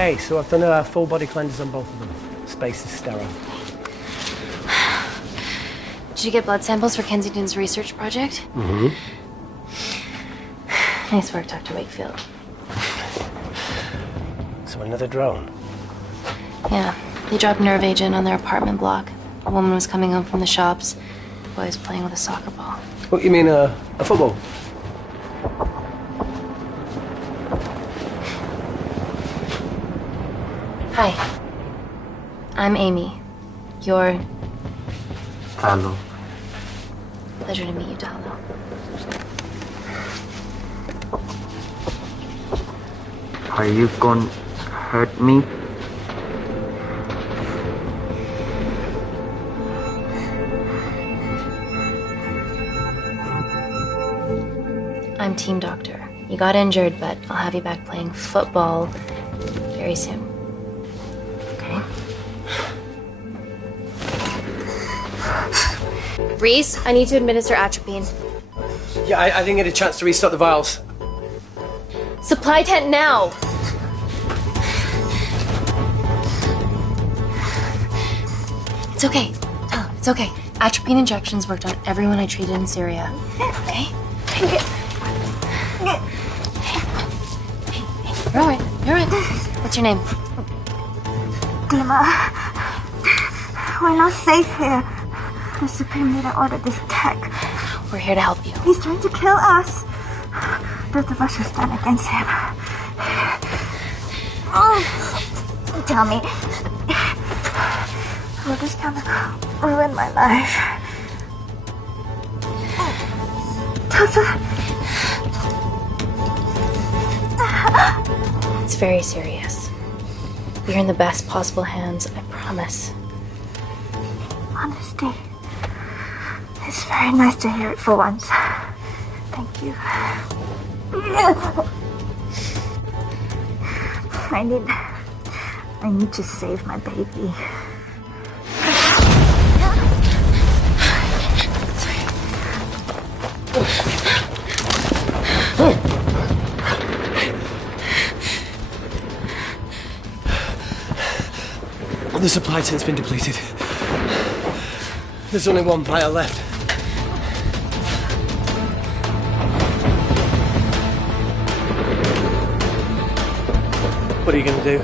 Okay, so I've done a full body cleanse on both of them. Space is sterile. Did you get blood samples for Kensington's research project? Mm-hmm. Nice work, Dr. Wakefield. So another drone? Yeah, they dropped nerve agent on their apartment block. A woman was coming home from the shops. The boy was playing with a soccer ball. What, you mean a football? Hi. I'm Amy. You're... Hello. Pleasure to meet you, Talo. Are you gonna hurt me? I'm team doctor. You got injured, but I'll have you back playing football very soon. Okay? Reese, I need to administer atropine. Yeah, I didn't get a chance to restock the vials. Supply tent now! It's okay. Oh, it's okay. Atropine injections worked on everyone I treated in Syria. Okay? Hey, you're all right. You're all right. What's your name? Dima, we're not safe here. The Supreme Leader ordered this attack. We're here to help you. He's trying to kill us. Both of us will stand against him. Oh, tell me, will this chemical ruin my life? Tata. It's very serious. You're in the best possible hands, I promise. Honesty. It's very nice to hear it for once. Thank you. I need to save my baby. The supply tent's been depleted. There's only one vial left. What are you gonna do?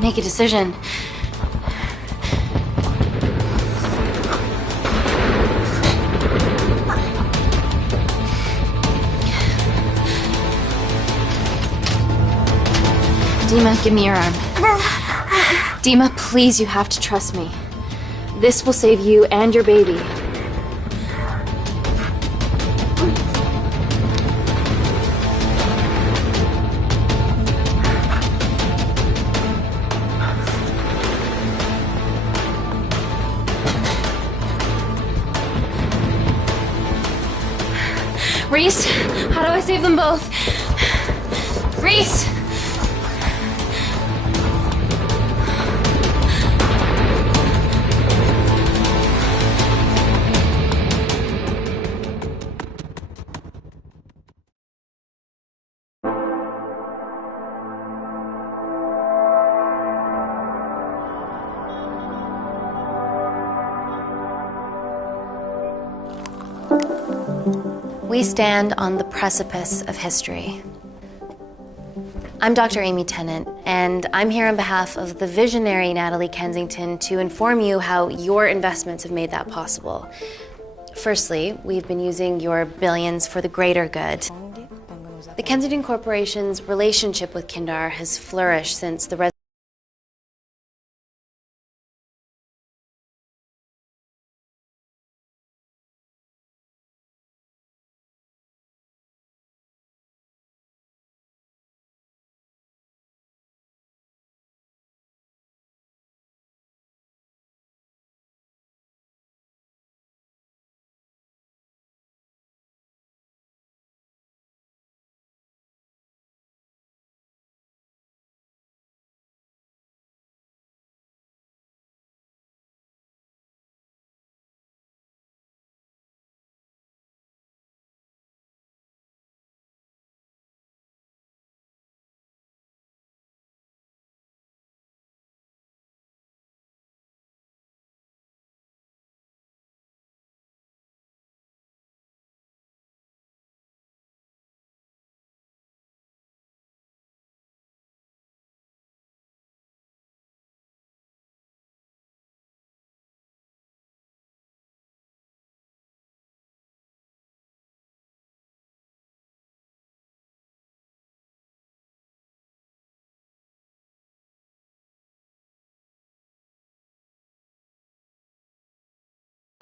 Make a decision. Dima, give me your arm. Dima, please, you have to trust me. This will save you and your baby. Reese, how do I save them both? Reese! We stand on the precipice of history. I'm Dr. Amy Tennant, and I'm here on behalf of the visionary Natalie Kensington to inform you how your investments have made that possible. Firstly, we've been using your billions for the greater good. The Kensington Corporation's relationship with Kindar has flourished since the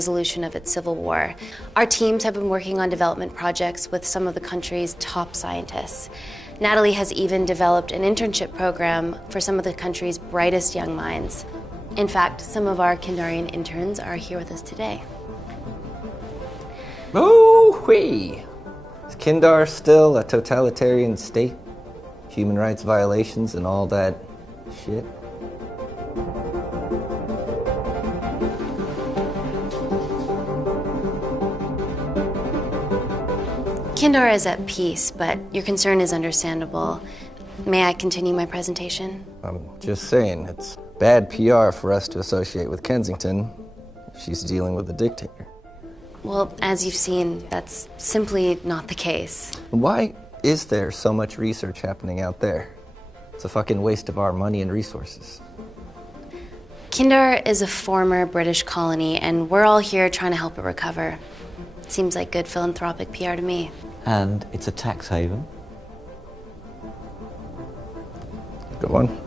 resolution of its civil war. Our teams have been working on development projects with some of the country's top scientists. Natalie has even developed an internship program for some of the country's brightest young minds. In fact, some of our Kindarian interns are here with us today. Ooh-wee! Is Kindar still a totalitarian state? Human rights violations and all that shit? Kindar is at peace, but your concern is understandable. May I continue my presentation? I'm just saying, it's bad PR for us to associate with Kensington if she's dealing with a dictator. Well, as you've seen, that's simply not the case. Why is there so much research happening out there? It's a fucking waste of our money and resources. Kindar is a former British colony, and we're all here trying to help it recover. Seems like good philanthropic PR to me. And it's a tax haven. Go on.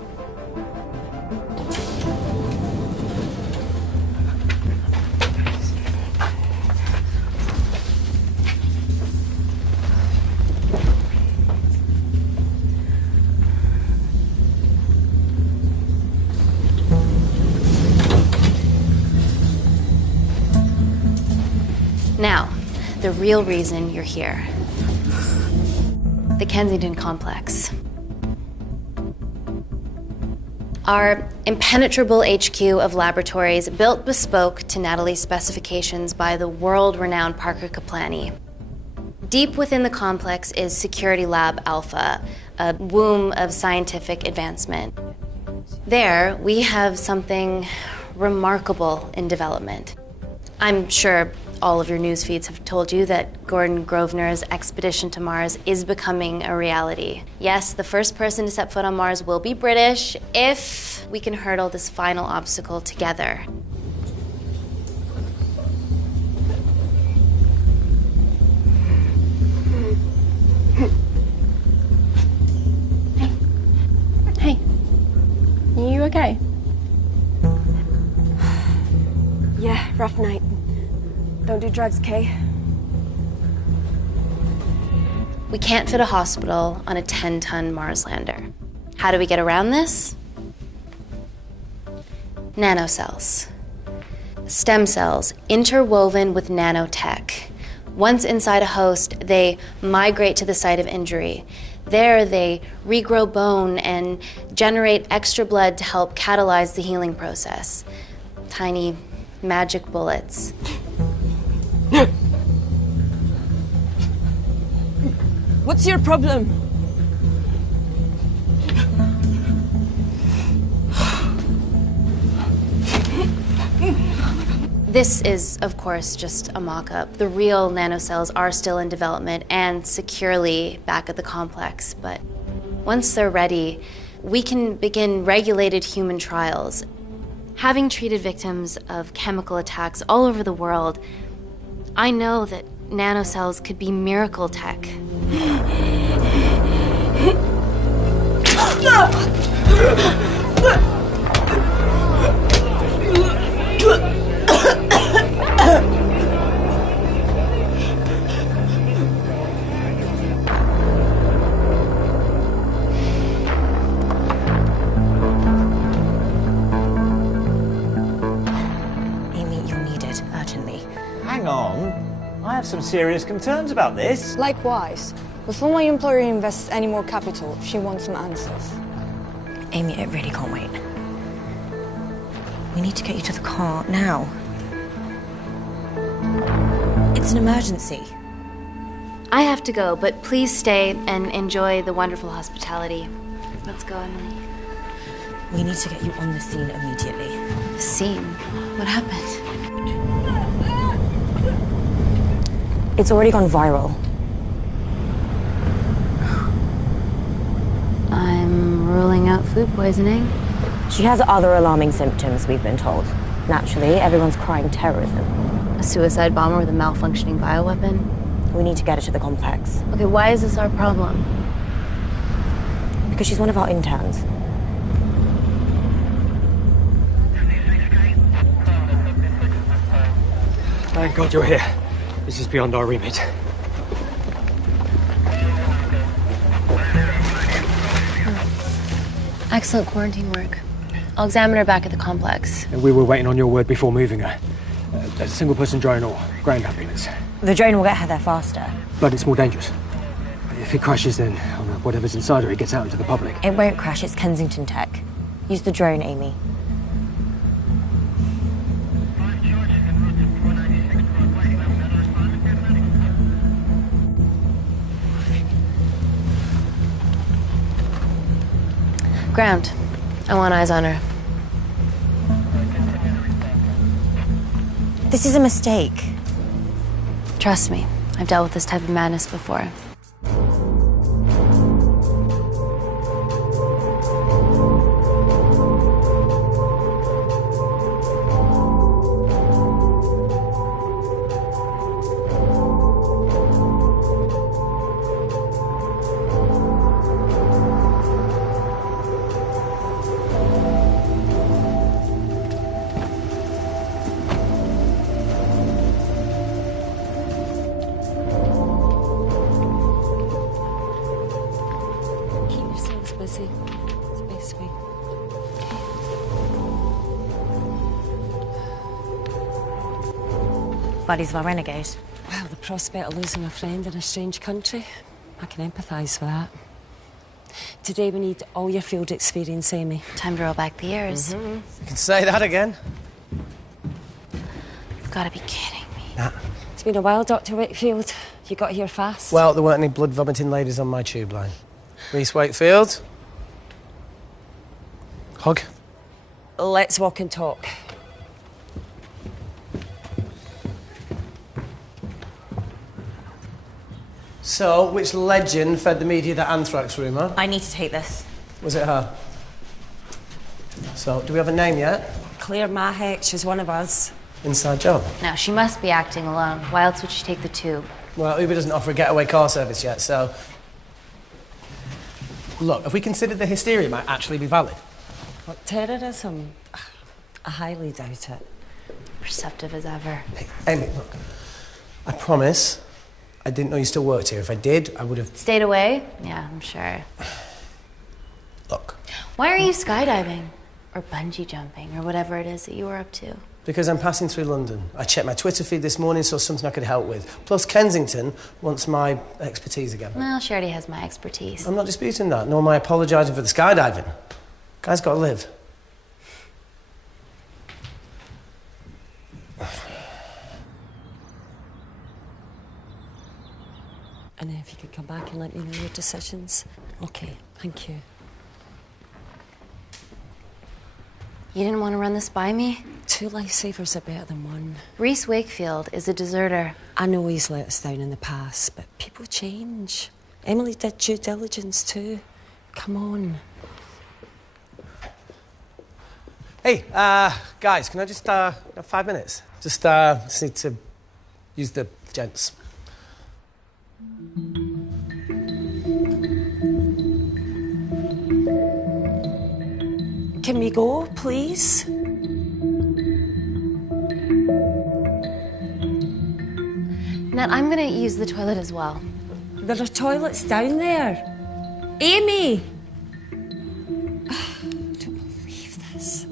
Now, the real reason you're here. The Kensington Complex. Our impenetrable HQ of laboratories built bespoke to Natalie's specifications by the world-renowned Parker Kaplany. Deep within the complex is Security Lab Alpha, a womb of scientific advancement. There, we have something remarkable in development. I'm sure all of your news feeds have told you that Gordon Grosvenor's expedition to Mars is becoming a reality. Yes, the first person to set foot on Mars will be British if we can hurdle this final obstacle together. Hey. Are you okay? Yeah, rough night. Don't do drugs, Kay. We can't fit a hospital on a 10-ton Mars lander. How do we get around this? Nanocells. Stem cells interwoven with nanotech. Once inside a host, they migrate to the site of injury. There, they regrow bone and generate extra blood to help catalyze the healing process. Tiny magic bullets. What's your problem? This is, of course, just a mock-up. The real nanocells are still in development and securely back at the complex, but once they're ready, we can begin regulated human trials. Having treated victims of chemical attacks all over the world, I know that nanocells could be miracle tech. Amy, you're needed urgently. Hang on. I have some serious concerns about this. Likewise. Before my employer invests any more capital, she wants some answers. Amy, it really can't wait. We need to get you to the car now. It's an emergency. I have to go, but please stay and enjoy the wonderful hospitality. Let's go, Emily. We need to get you on the scene immediately. The scene? What happened? It's already gone viral. I'm ruling out food poisoning. She has other alarming symptoms, we've been told. Naturally, everyone's crying terrorism. A suicide bomber with a malfunctioning bioweapon? We need to get her to the complex. Okay, why is this our problem? Because she's one of our interns. Thank God you're here. This is beyond our remit. Excellent quarantine work. I'll examine her back at the complex. And we were waiting on your word before moving her. A single-person drone or ground ambulance. The drone will get her there faster. But it's more dangerous. If it crashes, then whatever's inside her, it gets out into the public. It won't crash, it's Kensington tech. Use the drone, Amy. Ground. I want eyes on her. This is a mistake. Trust me, I've dealt with this type of madness before. Buddies of a renegade. Well, the prospect of losing a friend in a strange country, I can empathise with that. Today we need all your field experience, Amy. Time to roll back the years. You can say that again. You've got to be kidding me. Nah. It's been a while, Dr. Wakefield. You got here fast. Well, there weren't any blood-vomiting ladies on my tube line. Reese Wakefield. Hug. Let's walk and talk. So, which legend fed the media that anthrax rumour? I need to take this. Was it her? So, do we have a name yet? Claire Mahek, she's one of us. Inside job? Now, she must be acting alone. Why else would she take the tube? Well, Uber doesn't offer a getaway car service yet, so... Look, if we consider the hysteria might actually be valid. What, terrorism? I highly doubt it. Perceptive as ever. Hey, Amy, look. I promise I didn't know you still worked here. If I did, I would have... Stayed away? Yeah, I'm sure. Look. Why are you skydiving? Or bungee jumping, or whatever it is that you were up to? Because I'm passing through London. I checked my Twitter feed this morning, saw something I could help with. Plus, Kensington wants my expertise again. Well, she already has my expertise. I'm not disputing that, nor am I apologising for the skydiving. Guy's got to live. And if you could come back and let me know your decisions. Okay, thank you. You didn't want to run this by me? 2 lifesavers are better than 1. Reese Wakefield is a deserter. I know he's let us down in the past, but people change. Emily did due diligence too. Come on. Hey, guys, can I just have 5 minutes? Just need to use the gents. Can we go, please? Nat, I'm gonna use the toilet as well. There are toilets down there. Amy! I don't believe this.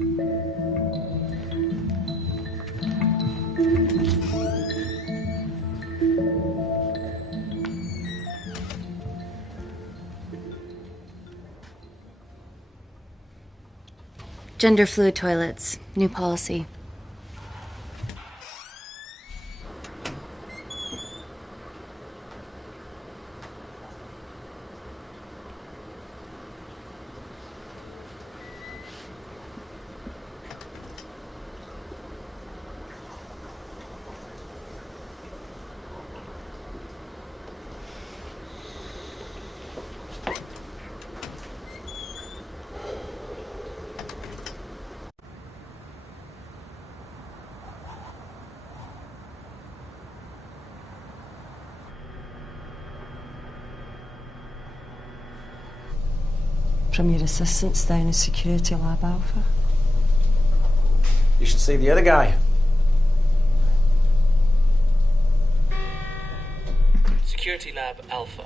Gender fluid toilets, new policy. From your assistants down in Security Lab Alpha. You should see the other guy. Security Lab Alpha.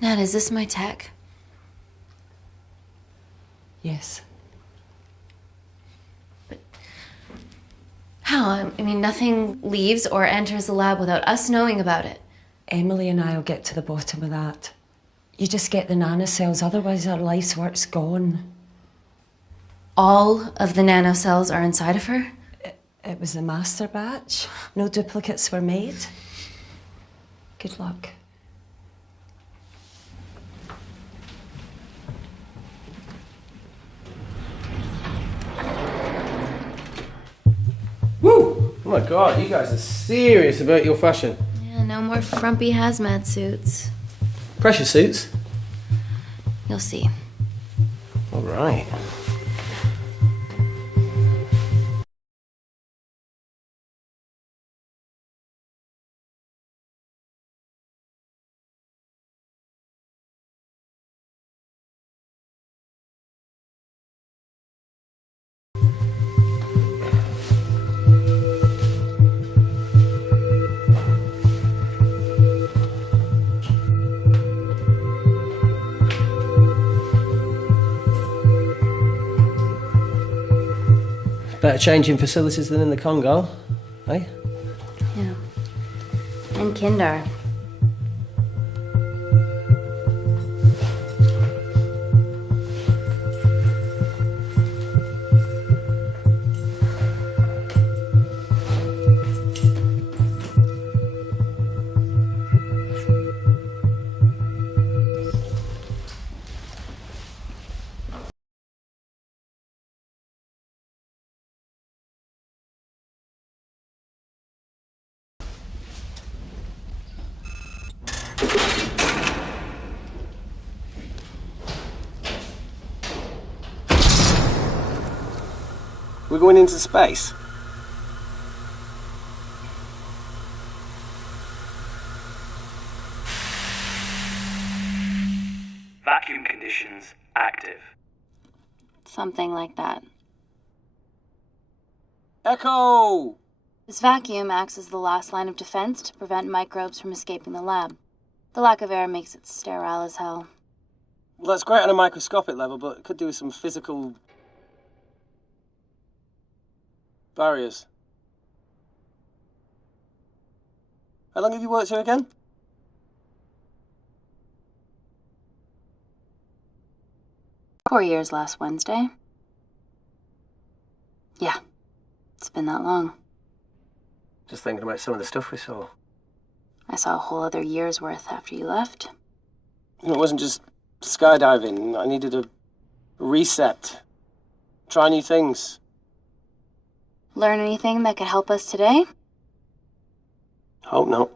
Nat, is this my tech? Yes. How? I mean, nothing leaves or enters the lab without us knowing about it. Emily and I'll get to the bottom of that. You just get the nanocells, otherwise our life's work's gone. All of the nanocells are inside of her? It was the master batch. No duplicates were made. Good luck. Woo! Oh my god, you guys are serious about your fashion. Yeah, no more frumpy hazmat suits. Pressure suits? You'll see. All right. Better change in facilities than in the Congo, eh? Yeah. And Kindar. We're going into space. Vacuum conditions active. Something like that. Echo! This vacuum acts as the last line of defense to prevent microbes from escaping the lab. The lack of air makes it sterile as hell. Well, that's great on a microscopic level, but it could do with some physical barriers. How long have you worked here again? Four years last Wednesday. Yeah, it's been that long. Just thinking about some of the stuff we saw. I saw a whole other year's worth after you left. It wasn't just skydiving. I needed a reset. Try new things. Learn anything that could help us today? Hope not.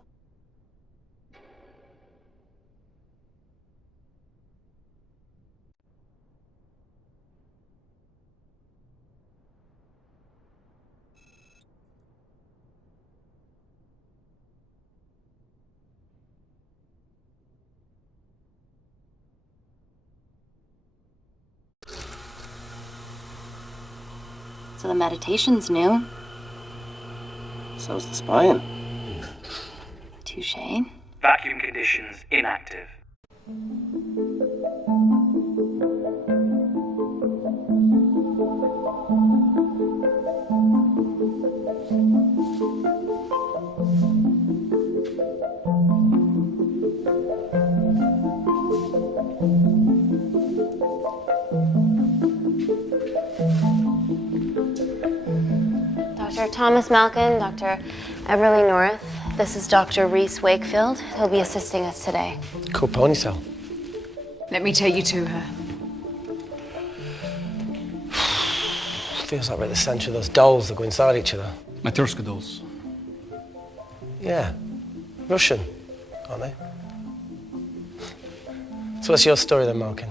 So the meditation's new. So's the spying. Touché. Vacuum conditions inactive. Dr. Thomas Malkin, Dr. Everly North. This is Dr. Reese Wakefield. He'll be assisting us today. Cool ponytail. Let me take you to her. Feels like we're at the centre of those dolls that go inside each other. Matryoshka dolls. Yeah. Russian, aren't they? So what's your story then, Malkin?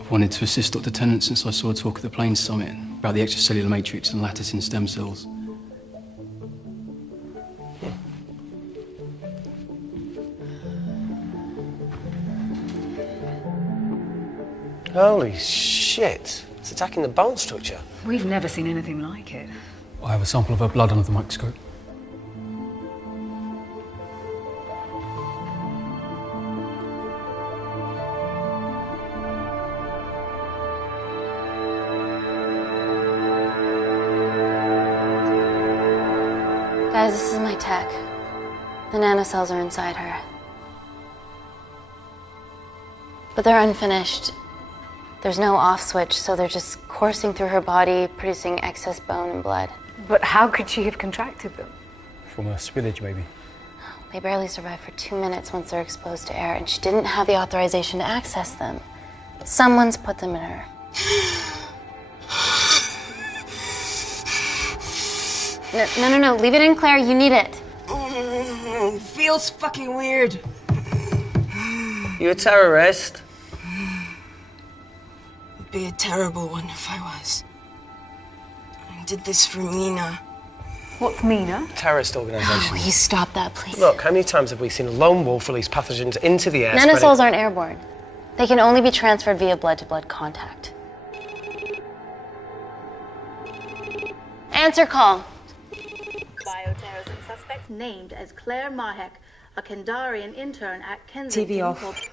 I've wanted to assist Dr. Tennant since I saw a talk at the Plains Summit about the extracellular matrix and lattice in stem cells. Holy shit. It's It's attacking the bone structure. We've never seen anything like it. I have a sample of her blood under the microscope. Guys, this is my tech. The nanocells are inside her. But they're unfinished. There's no off switch, so they're just coursing through her body, producing excess bone and blood. But how could she have contracted them? From a spillage, maybe. They barely survive for 2 minutes once they're exposed to air, and she didn't have the authorization to access them. Someone's put them in her. No, leave it in, Claire. You need it. Feels fucking weird. You a terrorist? It'd be a terrible one if I was. I did this for Mina. What's Mina? Terrorist organisation. Please stop that, please. Look, how many times have we seen a lone wolf release pathogens into the air? Nanocells aren't airborne. They can only be transferred via blood-to-blood contact. Answer call. Bioterrorism suspect named as Claire Mahek, a Kandarian intern at Kensington. TV off.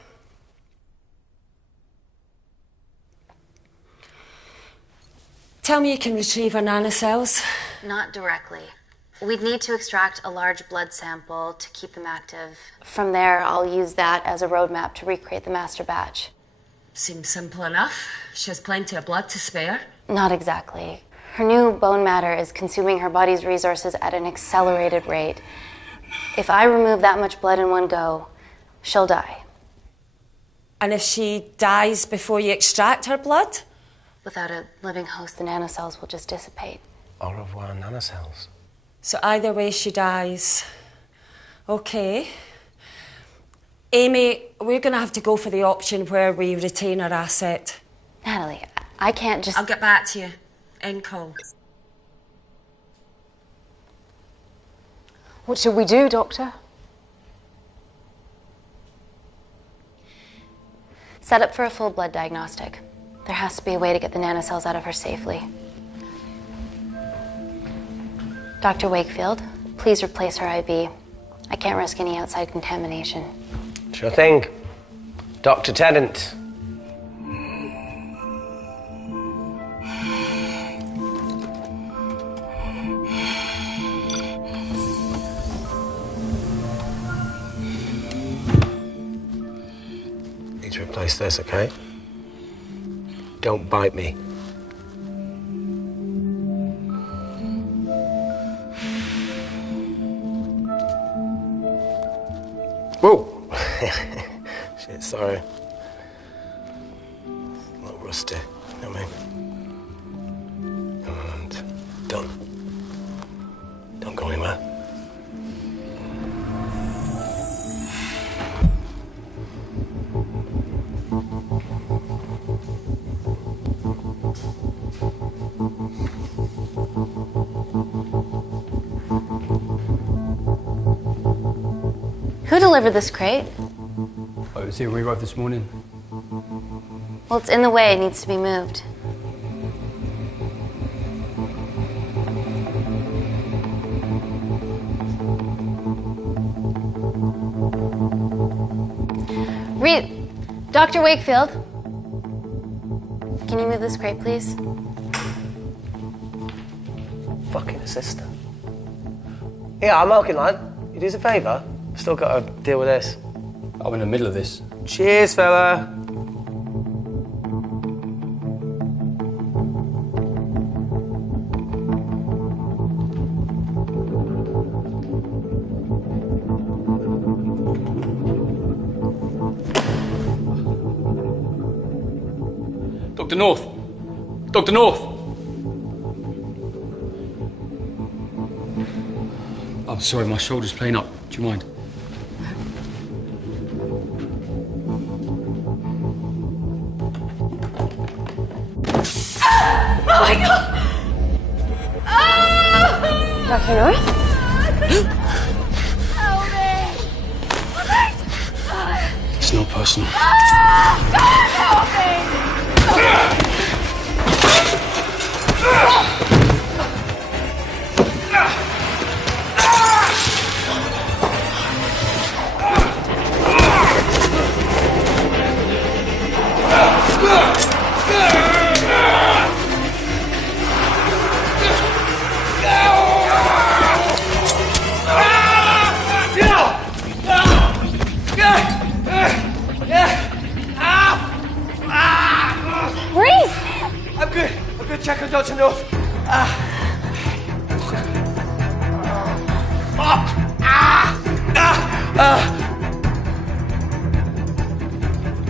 Tell me you can retrieve her nanocells. Not directly. We'd need to extract a large blood sample to keep them active. From there, I'll use that as a roadmap to recreate the master batch. Seems simple enough. She has plenty of blood to spare. Not exactly. Her new bone matter is consuming her body's resources at an accelerated rate. If I remove that much blood in one go, she'll die. And if she dies before you extract her blood? Without a living host, the nanocells will just dissipate. Au revoir, nanocells. So either way she dies. Okay. Amy, we're going to have to go for the option where we retain our asset. Natalie, I can't just... I'll get back to you. End call. What should we do, Doctor? Set up for a full blood diagnostic. There has to be a way to get the nanocells out of her safely. Dr. Wakefield, please replace her IV. I can't risk any outside contamination. Sure thing. Dr. Tennant. Need to replace this, okay? Don't bite me. Whoa! Shit, sorry. A little rusty, you know what I mean? And done. Don't go anywhere. Who delivered this crate? Oh, it was here when we arrived this morning. Well, it's in the way. It needs to be moved. Dr. Wakefield, can you move this crate, please? Fucking assistant. Yeah, I'm okay, lad. You do us a favour? Still got to deal with this. I'm in the middle of this. Cheers, fella. Dr. North! Dr. North! I'm sorry, my shoulder's playing up. Do you mind? Oh my God! Oh! Dr. North? It's not personal. Help me! check on Dr. North.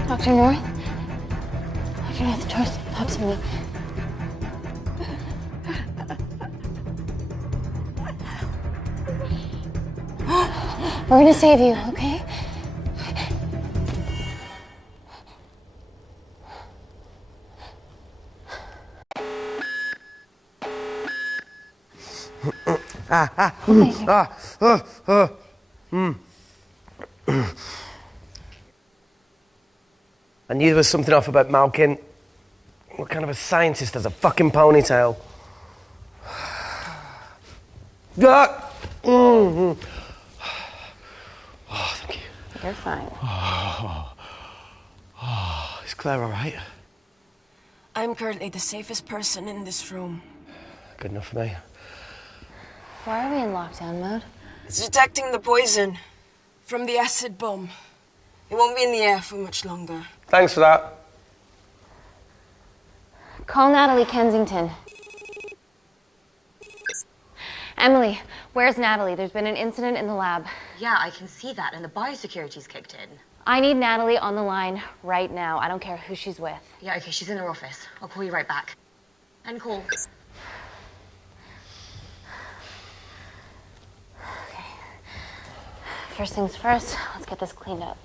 Dr. North? Dr. North, talk to me. We're gonna save you, okay? I knew there was something off about Malkin. What kind of a scientist has a fucking ponytail? Oh, thank you. You're fine. Is Claire all right? I'm currently the safest person in this room. Good enough for me. Why are we in lockdown mode? It's detecting the poison from the acid bomb. It won't be in the air for much longer. Thanks for that. Call Natalie Kensington. Emily, where's Natalie? There's been an incident in the lab. Yeah, I can see that, and the biosecurity's kicked in. I need Natalie on the line right now. I don't care who she's with. Yeah, okay, she's in her office. I'll call you right back. End call. Okay. First things first, let's get this cleaned up.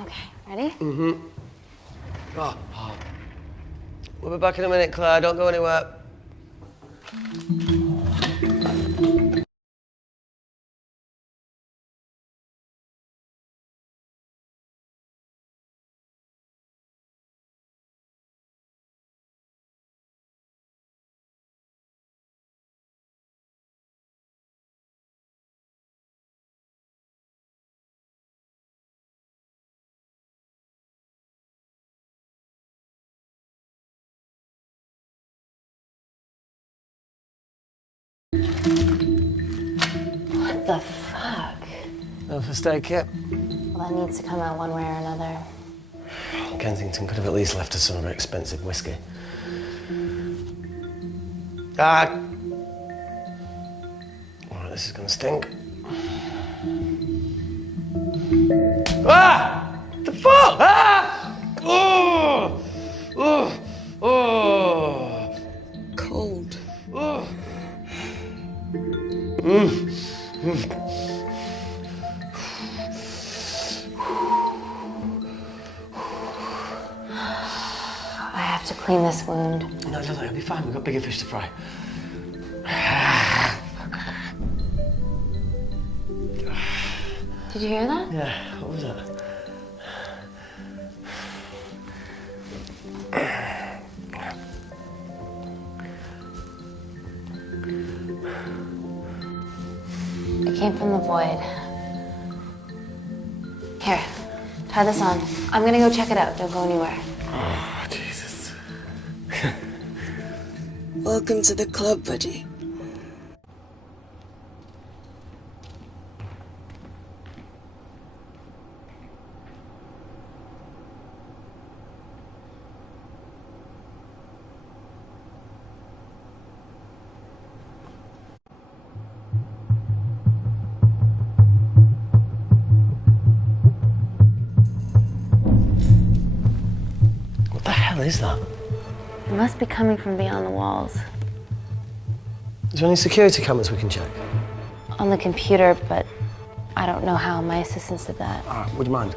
Okay, ready? Mm-hmm. We'll be back in a minute, Claire. Don't go anywhere. What the fuck? No first aid kit. Well, that needs to come out one way or another. Kensington could have at least left us some of her expensive whiskey. Alright, this is gonna stink. The fuck? Oh! Oh! Oh! Cold. Oh! I have to clean this wound. No, it'll be fine. We've got bigger fish to fry. Did you hear that? Yeah, what was that? It came from the void. Here, try this on. I'm gonna go check it out. Don't go anywhere. Oh, Jesus. Welcome to the club, buddy. What the hell is that? It must be coming from beyond the walls. Is there any security cameras we can check? On the computer, but I don't know how. My assistants did that. All right, would you mind?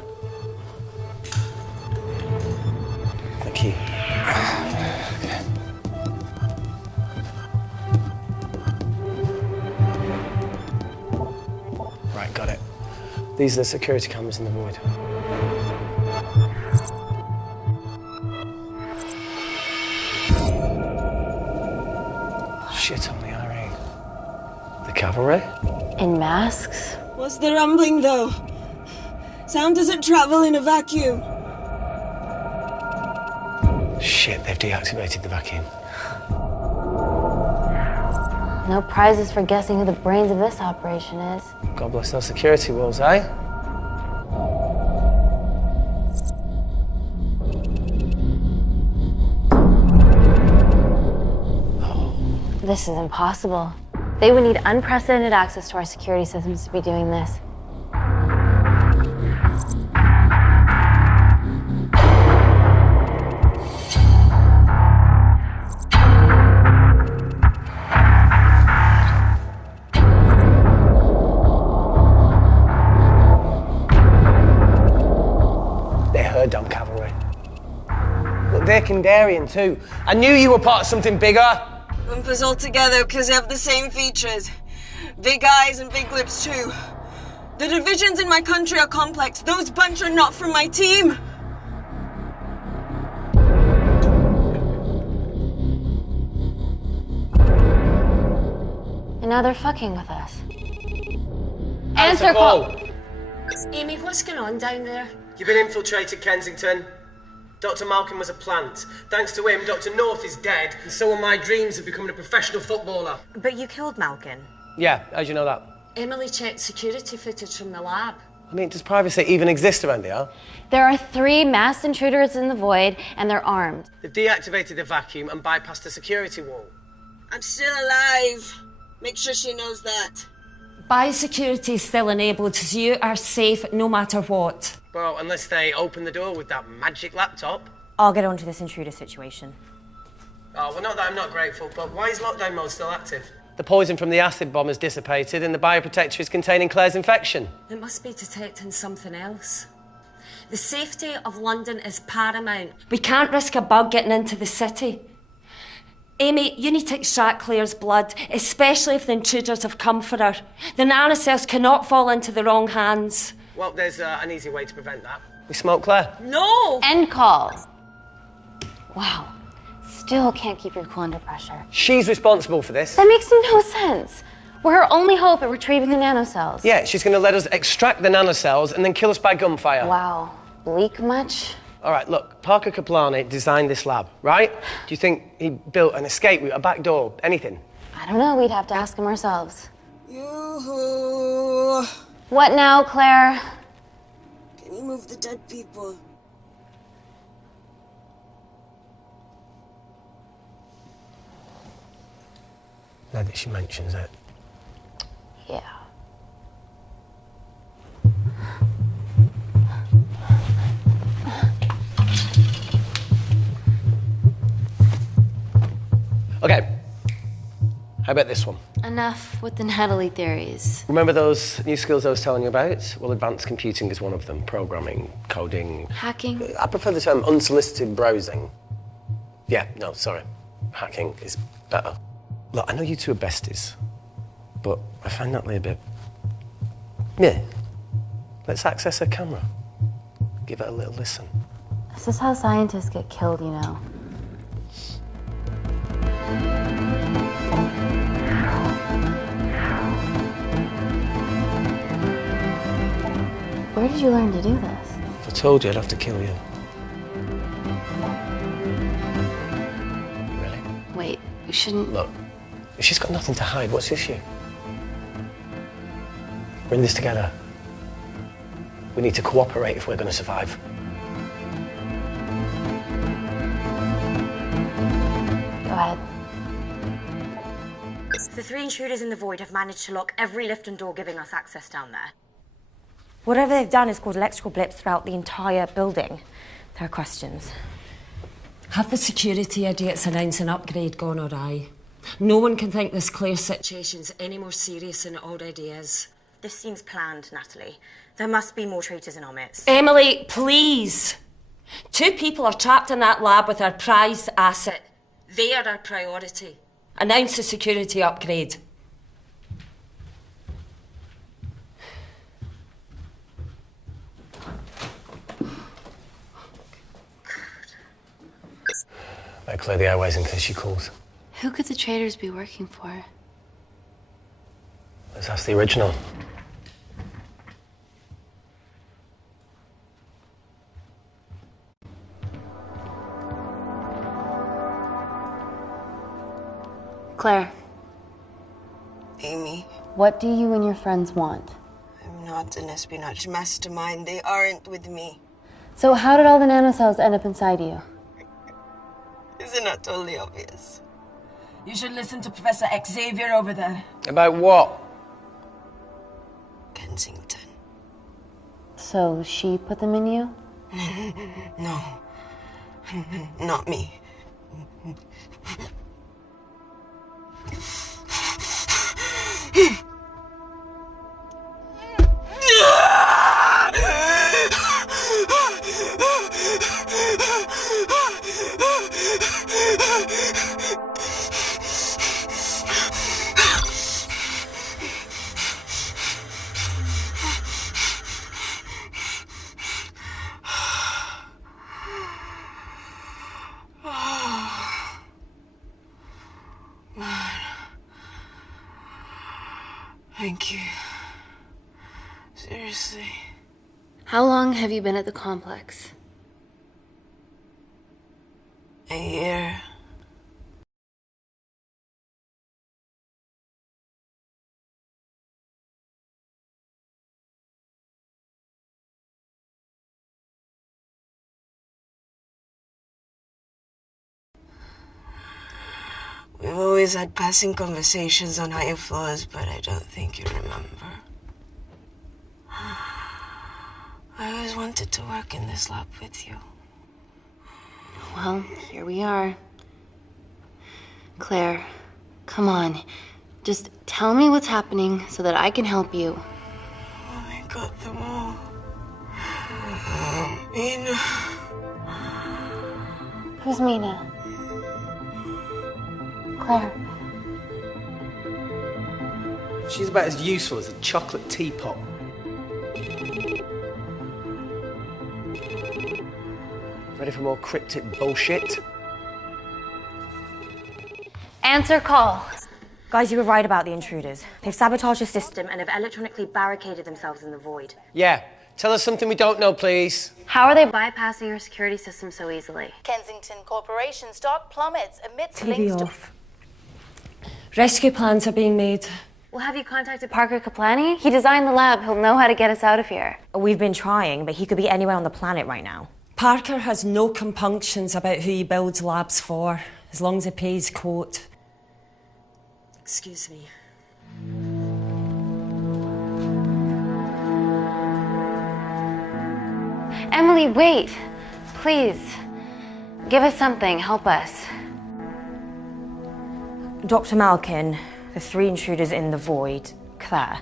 Thank you. Okay. Right, got it. These are the security cameras in the void. Shit on the RE. The cavalry? In masks? What's the rumbling, though? Sound doesn't travel in a vacuum. Shit, they've deactivated the vacuum. No prizes for guessing who the brains of this operation is. God bless those security walls, eh? This is impossible. They would need unprecedented access to our security systems to be doing this. Dumb cavalry. Look, they're Kandarian too. I knew you were part of something bigger. Lump us all together because they have the same features. Big eyes and big lips too. The divisions in my country are complex. Those bunch are not from my team. And now they're fucking with us. Answer call. Amy, what's going on down there? You've been infiltrated, Kensington. Dr. Malkin was a plant. Thanks to him, Dr. North is dead, and so are my dreams of becoming a professional footballer. But you killed Malkin. Yeah, how'd you know that? Emily checked security footage from the lab. I mean, does privacy even exist around here? There are 3 masked intruders in the void, and they're armed. They've deactivated the vacuum and bypassed the security wall. I'm still alive. Make sure she knows that. Biosecurity is still enabled, so you are safe no matter what. Well, unless they open the door with that magic laptop. I'll get onto this intruder situation. Oh, well, not that I'm not grateful, but why is lockdown mode still active? The poison from the acid bomb has dissipated and the bioprotector is containing Claire's infection. It must be detecting something else. The safety of London is paramount. We can't risk a bug getting into the city. Amy, you need to extract Claire's blood, especially if the intruders have come for her. The nanocells cannot fall into the wrong hands. Well, there's an easy way to prevent that. We smoke Claire. No! End call. Wow. Still can't keep your cool under pressure. She's responsible for this. That makes no sense. We're her only hope at retrieving the nanocells. Yeah, she's going to let us extract the nanocells and then kill us by gunfire. Wow. Bleak much? All right, look, Parker Kaplani designed this lab, right? Do you think he built an escape route, a back door, anything? I don't know. We'd have to ask him ourselves. Yoo-hoo. What now, Claire? Can you move the dead people? Now that she mentions it. Yeah. Okay. How about this one? Enough with the Natalie theories. Remember those new skills I was telling you about? Well, advanced computing is one of them. Programming, coding. Hacking? I prefer the term unsolicited browsing. Yeah, no, sorry. Hacking is better. Look, I know you two are besties, but I find Natalie a bit... Yeah. Let's access her camera. Give it a little listen. This is how scientists get killed, you know. Where did you learn to do this? If I told you, I'd have to kill you. Really? Wait, we shouldn't... Look, she's got nothing to hide. What's the issue? We're in this together. We need to cooperate if we're going to survive. Go ahead. The 3 intruders in the void have managed to lock every lift and door giving us access down there. Whatever they've done is caused electrical blips throughout the entire building. There are questions. Have the security idiots announced an upgrade gone awry? No one can think this Claire situation's any more serious than it already is. This seems planned, Natalie. There must be more traitors in our midst. Emily, please! 2 people are trapped in that lab with our prized asset. They are our priority. Announce the security upgrade. Better clear the airways in case she calls. Who could the traitors be working for? Let's ask the original. Claire. Amy. What do you and your friends want? I'm not an espionage mastermind. They aren't with me. So how did all the nanocells end up inside you? Isn't that totally obvious? You should listen to Professor Xavier over there. About what? Kensington. So she put them in you? No. Not me. Thank you. Seriously. How long have you been at the complex? A year. We've always had passing conversations on higher floors, but I don't think you remember. I always wanted to work in this lab with you. Well, here we are. Claire, come on. Just tell me what's happening so that I can help you. I got them all. Mina. Who's Mina? Claire. She's about as useful as a chocolate teapot. Ready for more cryptic bullshit? Answer call. Guys, you were right about the intruders. They've sabotaged the system And have electronically barricaded themselves in the void. Yeah. Tell us something we don't know, please. How are they bypassing your security system so easily? Kensington Corporation's stock plummets amidst TV links to... off. Rescue plans are being made. Well, have you contacted Parker Kaplani? He designed the lab. He'll know how to get us out of here. We've been trying, but he could be anywhere on the planet right now. Parker has no compunctions about who he builds labs for, as long as he pays quote. Excuse me. Emily, wait. Please. Give us something. Help us. Dr. Malkin, the 3 intruders in the void, Claire,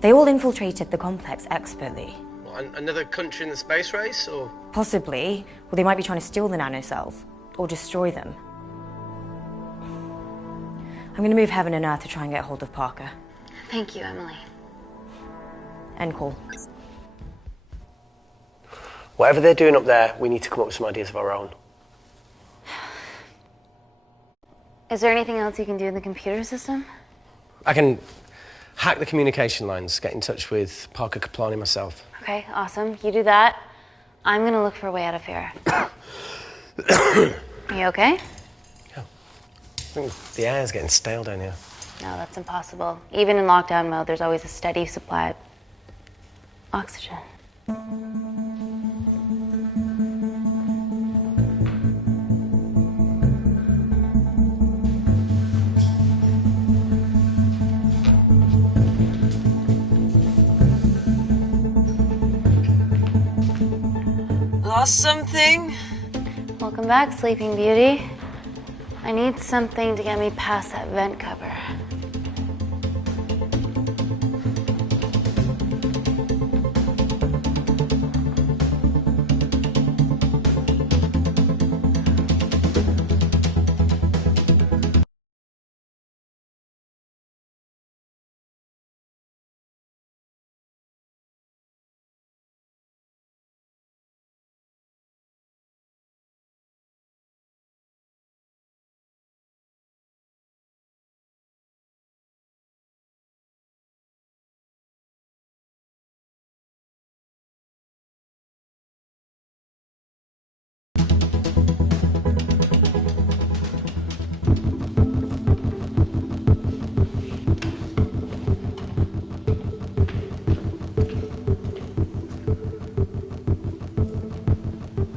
they all infiltrated the complex expertly. What, another country in the space race, or? Possibly. Well, they might be trying to steal the nanocells or destroy them. I'm going to move heaven and earth to try and get hold of Parker. Thank you, Emily. End call. Whatever they're doing up there, we need to come up with some ideas of our own. Is there anything else you can do in the computer system? I can hack the communication lines, get in touch with Parker Kaplani myself. Okay, awesome. You do that. I'm gonna look for a way out of here. You okay? Yeah. I think the air's getting stale down here. No, that's impossible. Even in lockdown mode, there's always a steady supply of oxygen. Lost something? Welcome back, Sleeping Beauty. I need something to get me past that vent cover.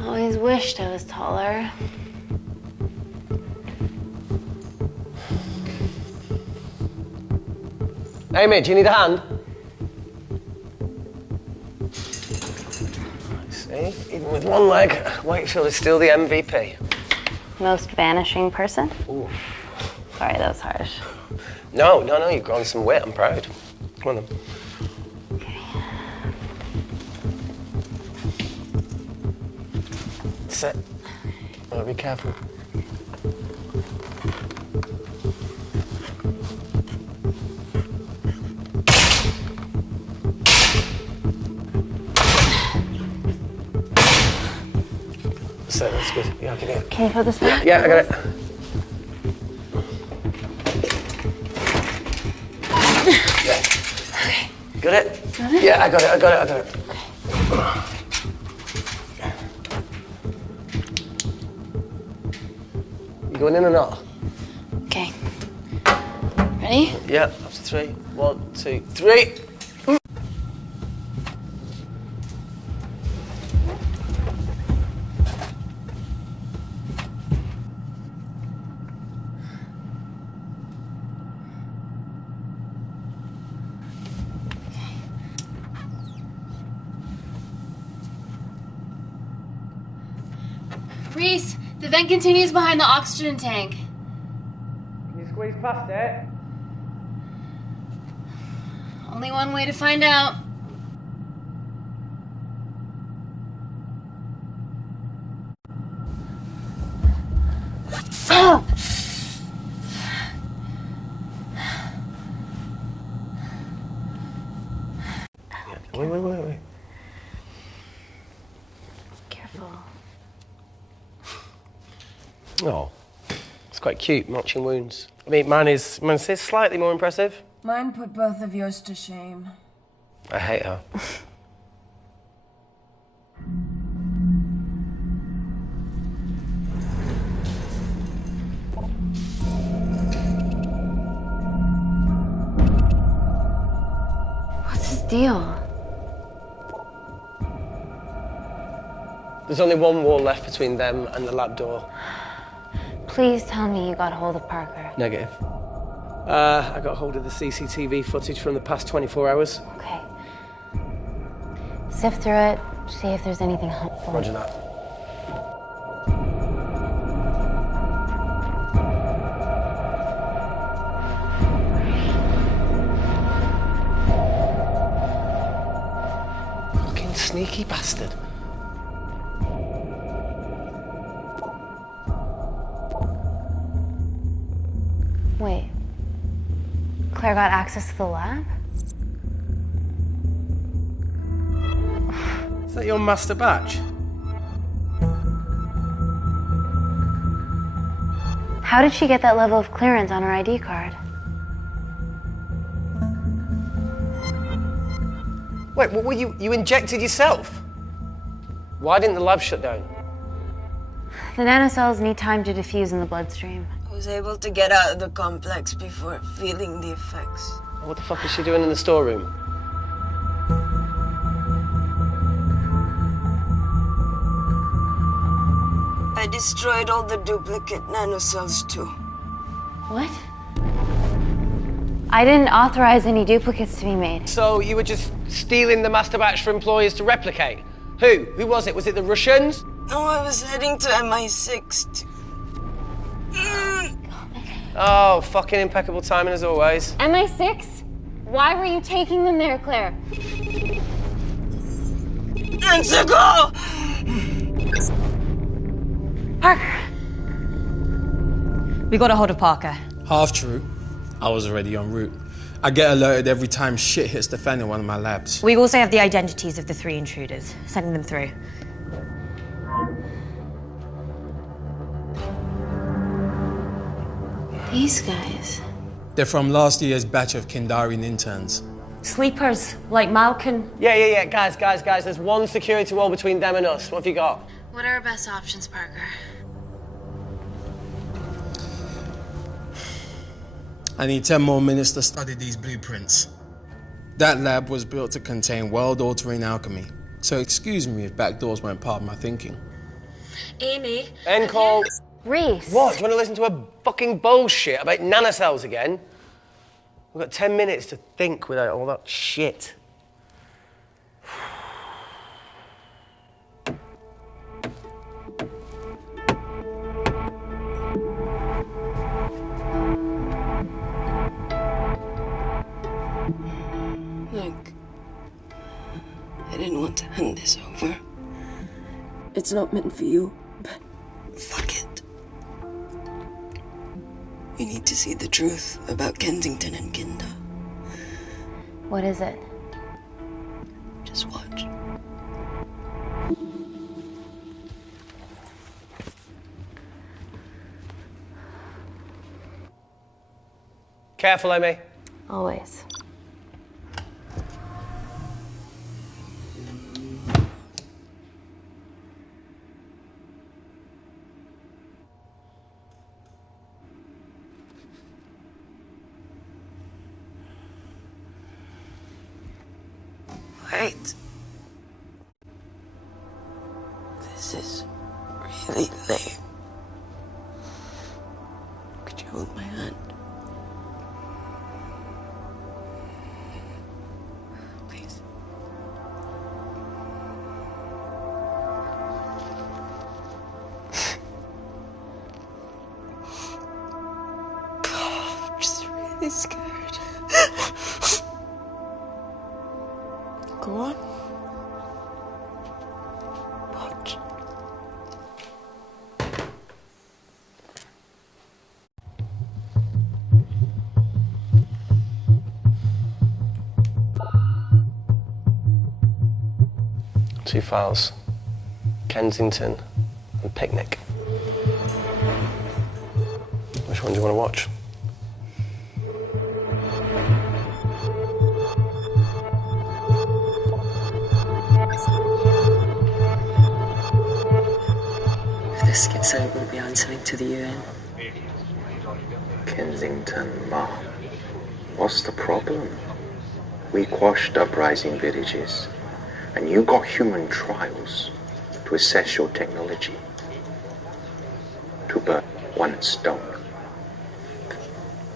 Always wished I was taller. Amy, do you need a hand? See, even with one leg, Wakefield is still the MVP. Most vanishing person? Ooh. Sorry, that was harsh. No, you've grown some weight, I'm proud. Come on then. Okay. Sit. Oh, be careful. So that's good. Yeah, I can do it. Can you put this back? Yeah, I got it. Yeah. Okay. Got it? Got it? Yeah, I got it. You going in or not? Okay. Ready? Yeah, after 3. 1, 2, 3. Reese, the vent continues behind the oxygen tank. Can you squeeze past it? Only one way to find out. Oh! Wait. Careful. Oh, it's quite cute, matching wounds. I mean, mine's slightly more impressive. Mine put both of yours to shame. I hate her. What's his deal? There's only one wall left between them and the lab door. Please tell me you got hold of Parker. Negative. I got hold of the CCTV footage from the past 24 hours. Okay. Sift through it, see if there's anything helpful. Roger that. Fucking sneaky bastard. Wait. Claire got access to the lab? Is that your master batch? How did she get that level of clearance on her ID card? Wait, what were you injected yourself? Why didn't the lab shut down? The nanocells need time to diffuse in the bloodstream. I was able to get out of the complex before feeling the effects. What the fuck is she doing in the storeroom? I destroyed all the duplicate nanocells too. What? I didn't authorize any duplicates to be made. So you were just stealing the master batch for employers to replicate? Who? Who was it? Was it the Russians? No, I was heading to MI6. Oh, fucking impeccable timing as always. MI6? Why were you taking them there, Claire? Let's go! Parker! We got a hold of Parker. Half true. I was already en route. I get alerted every time shit hits the fan in one of my labs. We also have the identities of the 3 intruders. Sending them through. These guys. They're from last year's batch of Kindarian interns. Sleepers, like Malkin. Yeah. Guys. There's one security wall between them and us. What have you got? What are our best options, Parker? I need 10 more minutes to study these blueprints. That lab was built to contain world-altering alchemy. So excuse me if backdoors weren't part of my thinking. Amy. End call. Reese. What? Do you want to listen to a fucking bullshit about nanocells again? We've got 10 minutes to think without all that shit. Look, I didn't want to hand this over. It's not meant for you, but fuck it. You need to see the truth about Kensington and Kinder. What is it? Just watch. Careful, Amy. Always. Wait. This is really lame. Could you hold my hand? Please. I'm just really scared. Go on. Watch. Two files. Kensington and Picnic. Which one do you want to watch? This gets out, we'll be answering to the UN. Kensington, Ma. What's the problem? We quashed uprising villages, and you got human trials to assess your technology. To burn one stone.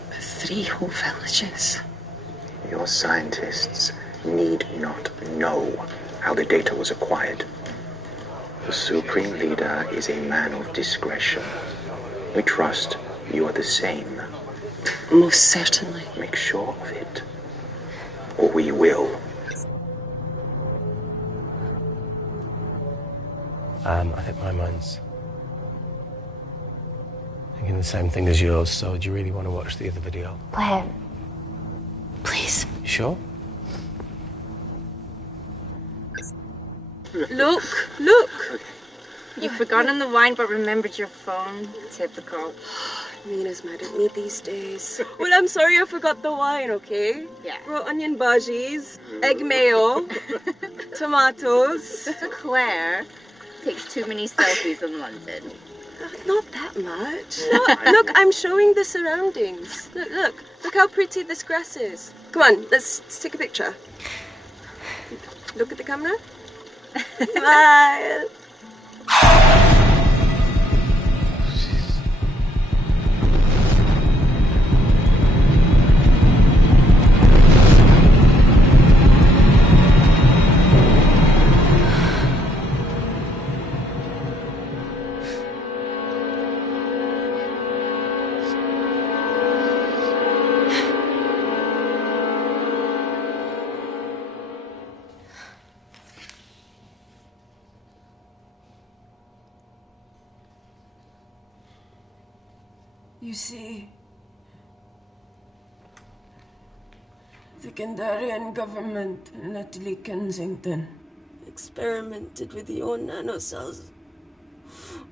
3 whole villages. Your scientists need not know how the data was acquired. The Supreme Leader is a man of discretion. We trust you are the same. Most certainly. Make sure of it, or we will. I think my mind's thinking the same thing as yours, so do you really want to watch the other video? Play it. Please. You sure? Look, look! You've forgotten the wine but remembered your phone. Typical. Mina's mad at me these days. Well, I'm sorry I forgot the wine, okay? Yeah. Raw onion bhajis, egg mayo, tomatoes. Claire takes too many selfies in London. Not that much. Look, I'm showing the surroundings. Look how pretty this grass is. Come on, let's take a picture. Look at the camera. Smile. You see, the Kandarian government and Natalie Kensington experimented with your nanocells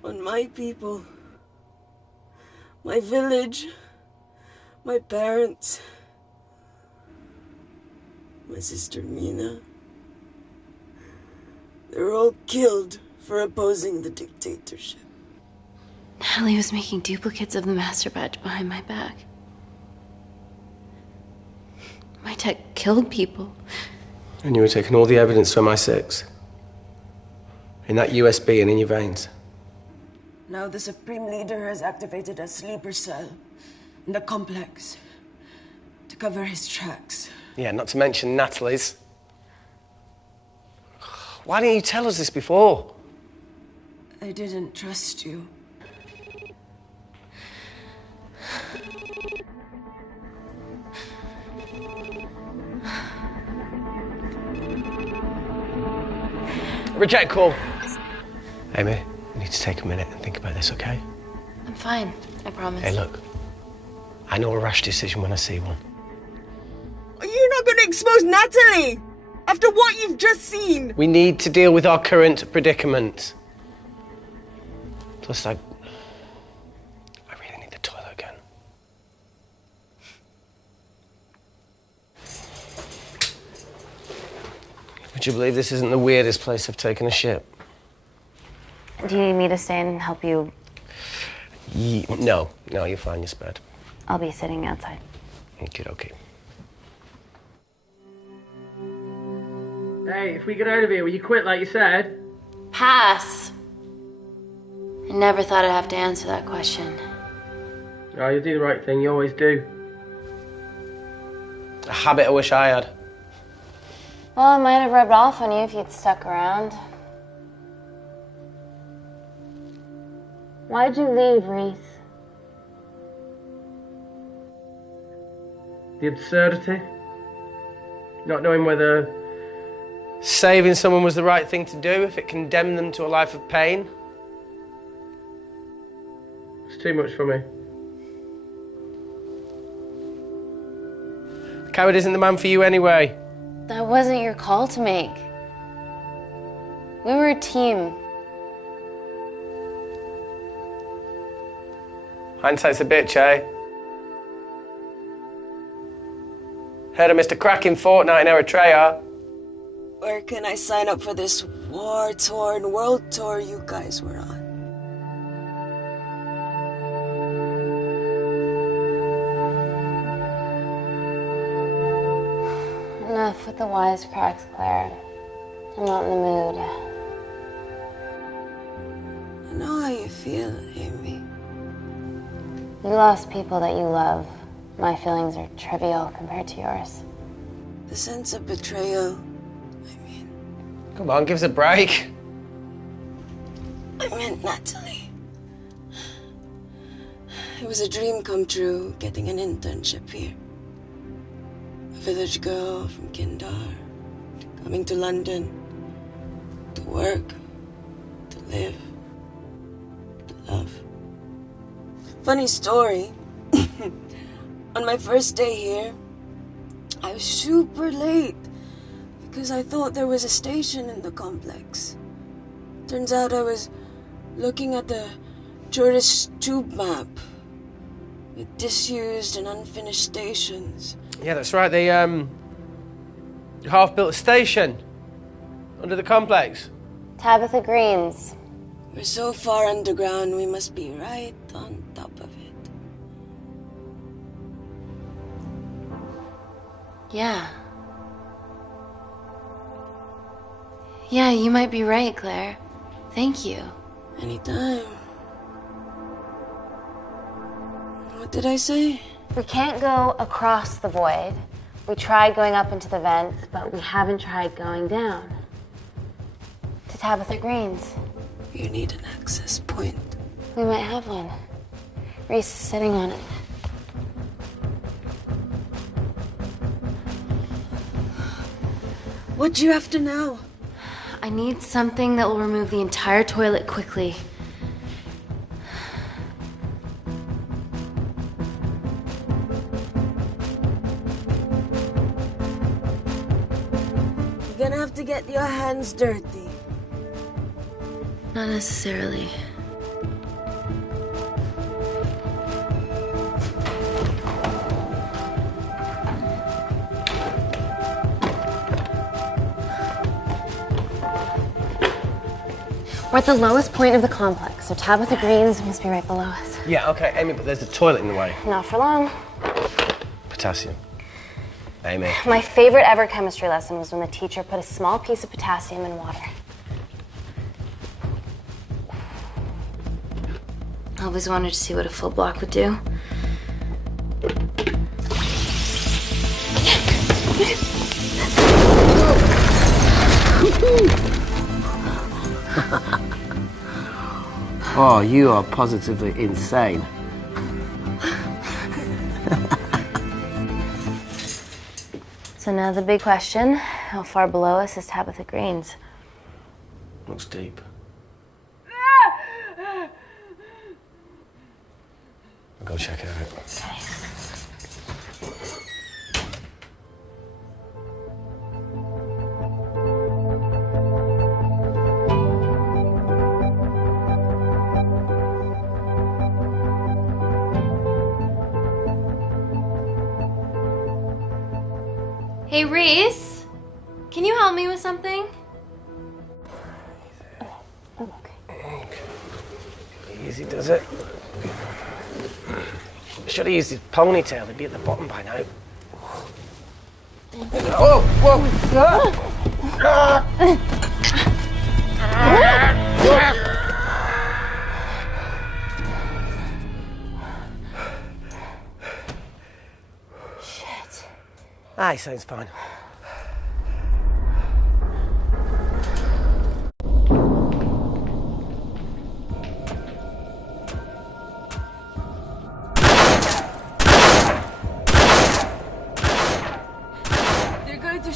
on my people, my village, my parents, my sister Mina. They were all killed for opposing the dictatorship. Natalie was making duplicates of the master batch behind my back. My tech killed people. And you were taking all the evidence from MI6? In that USB and in your veins? Now the Supreme Leader has activated a sleeper cell in the complex to cover his tracks. Yeah, not to mention Natalie's. Why didn't you tell us this before? I didn't trust you. Reject call. Amy, we need to take a minute and think about this, okay? I'm fine, I promise. Hey, look. I know a rash decision when I see one. Are you not going to expose Natalie? After what you've just seen? We need to deal with our current predicament. Plus, I really need the toilet again. Would you believe this isn't the weirdest place I've taken a shit? Do you need me to stay and help you? No, you're fine, you're spared. I'll be sitting outside. Okay. Hey, if we get out of here, will you quit like you said? Pass. I never thought I'd have to answer that question. Oh, you do the right thing, you always do. A habit I wish I had. Well, it might have rubbed off on you if you'd stuck around. Why'd you leave, Reese? The absurdity. Not knowing whether... Saving someone was the right thing to do if it condemned them to a life of pain. It's too much for me. The coward isn't the man for you anyway. That wasn't your call to make. We were a team. Hindsight's a bitch, eh? Heard of Mr. Cracking Fortnite in Eritrea. Where can I sign up for this war-torn world tour you guys were on? Enough with the wisecracks, Claire. I'm not in the mood. I know how you feel, Amy. You lost people that you love. My feelings are trivial compared to yours. The sense of betrayal. Come on, give us a break. I meant Natalie. It was a dream come true, getting an internship here. A village girl from Kindar, coming to London, to work, to live, to love. Funny story. On my first day here, I was super late because I thought there was a station in the complex. Turns out I was looking at the tourist tube map with disused and unfinished stations. Yeah, that's right. They half-built station under the complex. Tabitha Greens. We're so far underground, we must be right on top of it. Yeah. Yeah, you might be right, Claire. Thank you. Anytime. What did I say? We can't go across the void. We tried going up into the vents, but we haven't tried going down. To Tabitha Greens. You need an access point. We might have one. Reese is sitting on it. What do you have to know? I need something that will remove the entire toilet quickly. You're gonna have to get your hands dirty. Not necessarily. We're at the lowest point of the complex, so Tabitha Greens must be right below us. Yeah, okay, Amy, but there's a toilet in the way. Not for long. Potassium. Amy. My favorite ever chemistry lesson was when the teacher put a small piece of potassium in water. I always wanted to see what a full block would do. Oh, you are positively insane. So now the big question, how far below us is Tabitha Green's? Looks deep. I'll go check it out. Okay. Hey, Reese, can you help me with something? Easy does it. Should have used his ponytail, he'd be at the bottom by now. Oh, Shit. Ah, he sounds fine.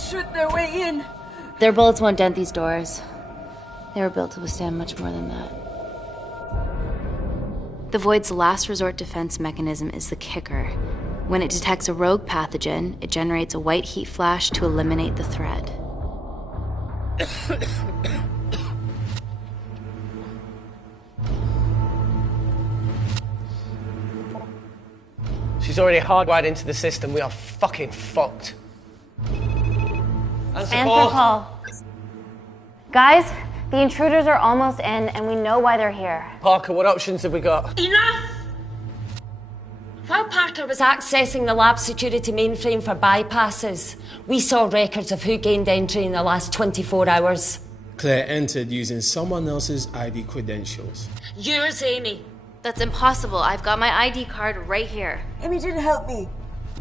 Shoot their way in. Their bullets won't dent these doors. They were built to withstand much more than that. The Void's last resort defense mechanism is the kicker. When it detects a rogue pathogen, it generates a white heat flash to eliminate the threat. She's already hardwired into the system. We are fucking fucked. Answer call. Guys, the intruders are almost in, and we know why they're here. Parker, what options have we got? Enough! While Parker was accessing the lab security mainframe for bypasses, we saw records of who gained entry in the last 24 hours. Claire entered using someone else's ID credentials. Yours, Amy. That's impossible. I've got my ID card right here. Amy didn't help me.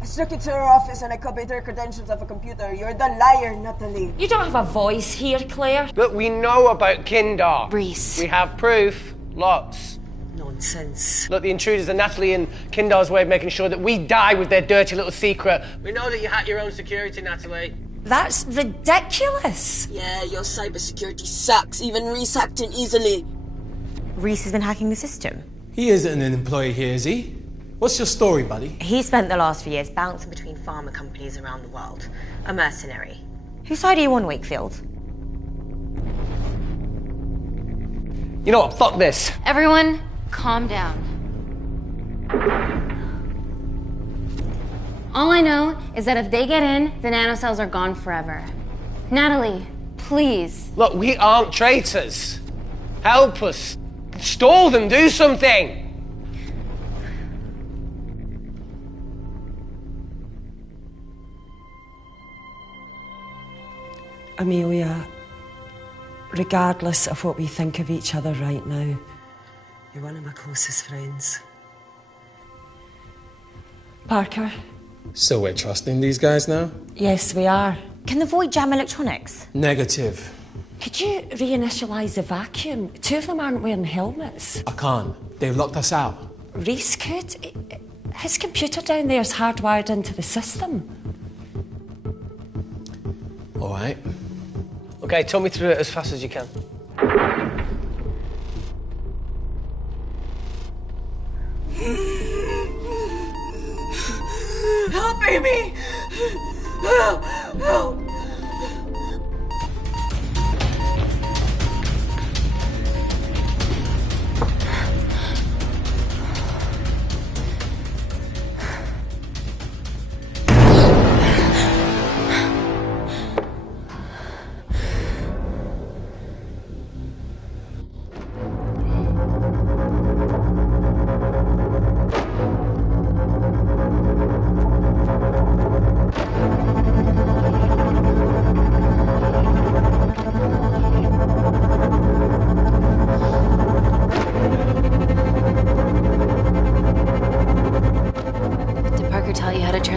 I stuck it to her office and I copied her credentials off a computer. You're the liar, Natalie. You don't have a voice here, Claire. Look, we know about Kindar. Reese. We have proof. Lots. Nonsense. Look, the intruders are Natalie and Kindar's way of making sure that we die with their dirty little secret. We know that you hack your own security, Natalie. That's ridiculous. Yeah, your cybersecurity sucks. Even Reese hacked in easily. Reese has been hacking the system. He isn't an employee here, is he? What's your story, buddy? He spent the last few years bouncing between pharma companies around the world. A mercenary. Whose side are you on, Wakefield? You know what? Fuck this. Everyone, calm down. All I know is that if they get in, the nanocells are gone forever. Natalie, please. Look, we aren't traitors. Help us. Stall them. Do something. Amelia, regardless of what we think of each other right now, you're one of my closest friends. Parker? So we're trusting these guys now? Yes, we are. Can the Void jam electronics? Negative. Could you reinitialize the vacuum? Two of them aren't wearing helmets. I can't. They've locked us out. Reese could. His computer down there's hardwired into the system. All right. Okay, talk me through it as fast as you can. Help, Amy! Help! Help!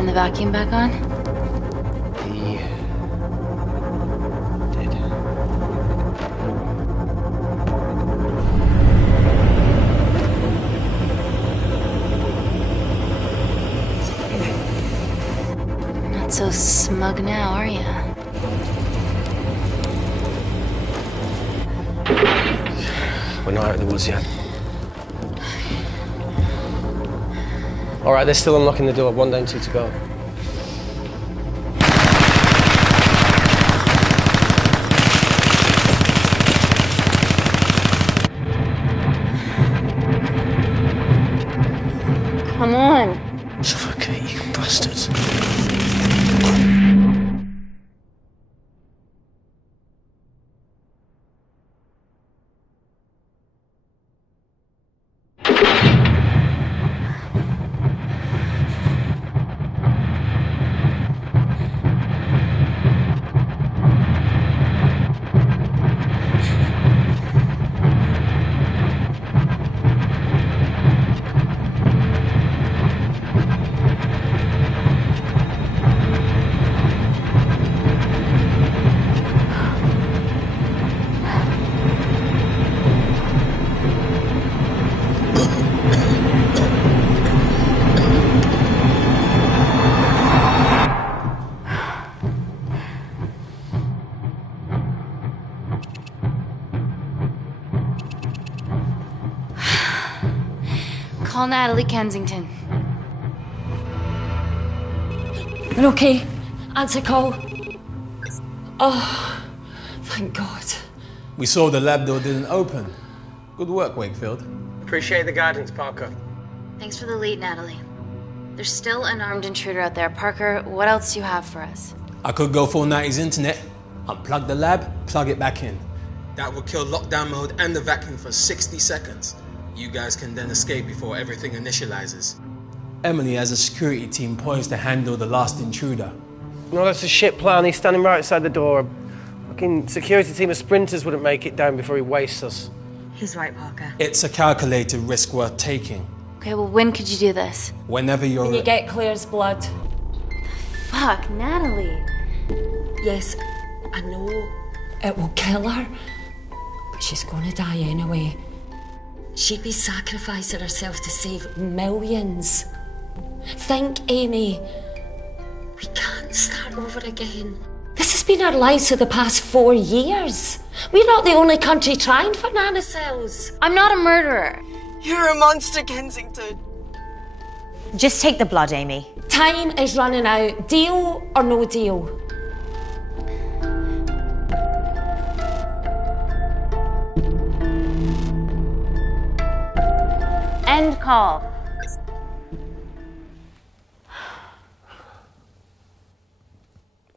The vacuum back on? He did. not so smug now, are you? We're not out of the woods yet. All right, they're still unlocking the door. 1 down, 2 to go. Come on. Suffocate, you bastards. Call Natalie Kensington. We're okay. Answer call. Oh, thank God. We saw the lab door didn't open. Good work, Wakefield. Appreciate the guidance, Parker. Thanks for the lead, Natalie. There's still an armed intruder out there. Parker, what else do you have for us? I could go full 90s internet, unplug the lab, plug it back in. That would kill lockdown mode and the vacuum for 60 seconds. You guys can then escape before everything initializes. Emily has a security team poised to handle the last intruder. No, that's a shit plan. He's standing right outside the door. A fucking security team of sprinters wouldn't make it down before he wastes us. He's right, Parker. It's a calculated risk worth taking. Okay, well, when could you do this? Whenever you're When you get Claire's blood. Fuck, Natalie. Yes, I know it will kill her, but she's gonna die anyway. She'd be sacrificing herself to save millions. Think, Amy. We can't start over again. This has been our lives for the past 4 years. We're not the only country trying for nanocells. I'm not a murderer. You're a monster, Kensington. Just take the blood, Amy. Time is running out. Deal or no deal? End call.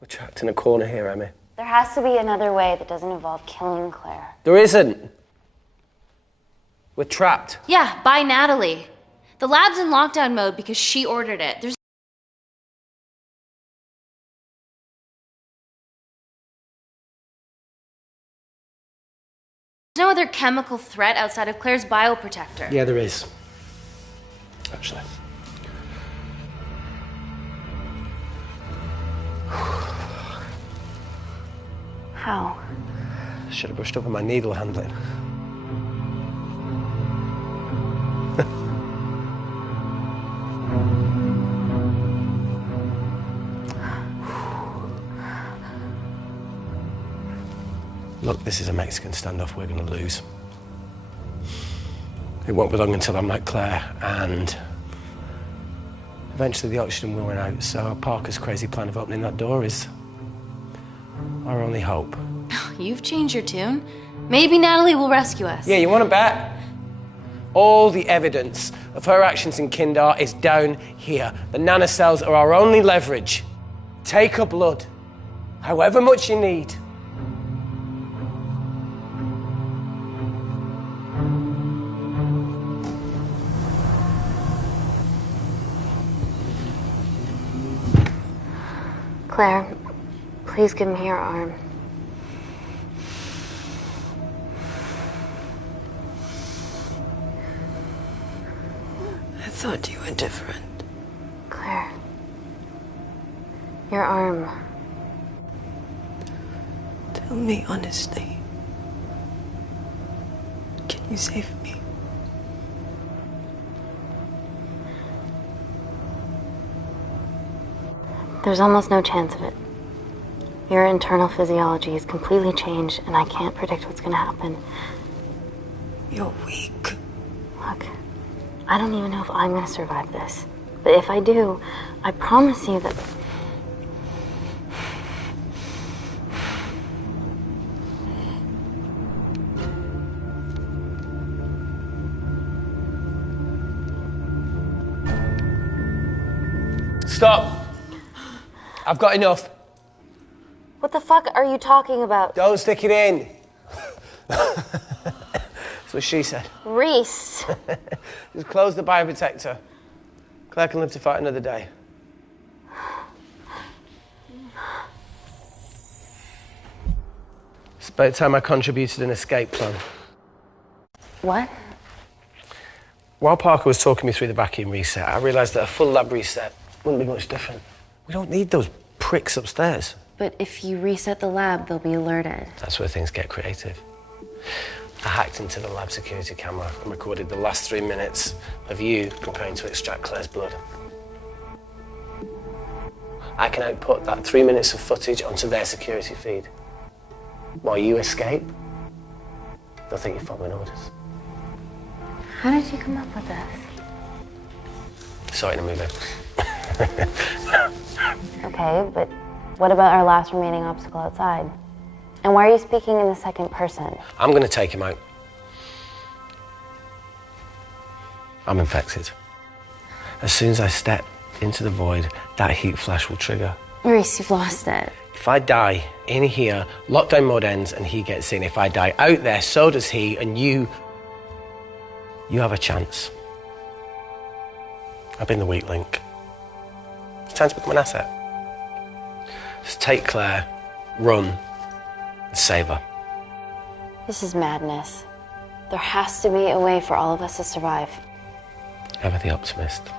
We're trapped in a corner here, Emmy. There has to be another way that doesn't involve killing Claire. There isn't. We're trapped. Yeah, by Natalie. The lab's in lockdown mode because she ordered it. There's no other chemical threat outside of Claire's bioprotector. Yeah, there is. Actually. How? Should have brushed up on my needle handling. Look, this is a Mexican standoff we're going to lose. It won't be long until I'm like Claire, and eventually the oxygen will run out, so Parker's crazy plan of opening that door is our only hope. You've changed your tune. Maybe Natalie will rescue us. Yeah, you want to bet? All the evidence of her actions in Kindar is down here. The nanocells are our only leverage. Take her blood, however much you need. Claire, please give me your arm. I thought you were different. Claire. Your arm. Tell me honestly. Can you save me? There's almost no chance of it. Your internal physiology is completely changed, and I can't predict what's gonna happen. You're weak. Look, I don't even know if I'm gonna survive this. But if I do, I promise you that... Stop! I've got enough. What the fuck are you talking about? Don't stick it in. That's what she said. Reese. Just close the bioprotector. Claire can live to fight another day. It's about time I contributed an escape plan. What? While Parker was talking me through the vacuum reset, I realised that a full lab reset wouldn't be much different. We don't need those pricks upstairs. But if you reset the lab, they'll be alerted. That's where things get creative. I hacked into the lab security camera and recorded the last 3 minutes of you preparing to extract Claire's blood. I can output that 3 minutes of footage onto their security feed. While you escape, they'll think you're following orders. How did you come up with this? Saw it in a movie. Okay, but what about our last remaining obstacle outside? And why are you speaking in the second person? I'm going to take him out. I'm infected. As soon as I step into the void, that heat flash will trigger. Reese, you've lost it. If I die in here, lockdown mode ends and he gets in. If I die out there, so does he, and you have a chance. I've been the weak link. It's time to become an asset. Just take Claire, run, and save her. This is madness. There has to be a way for all of us to survive. Ever the optimist.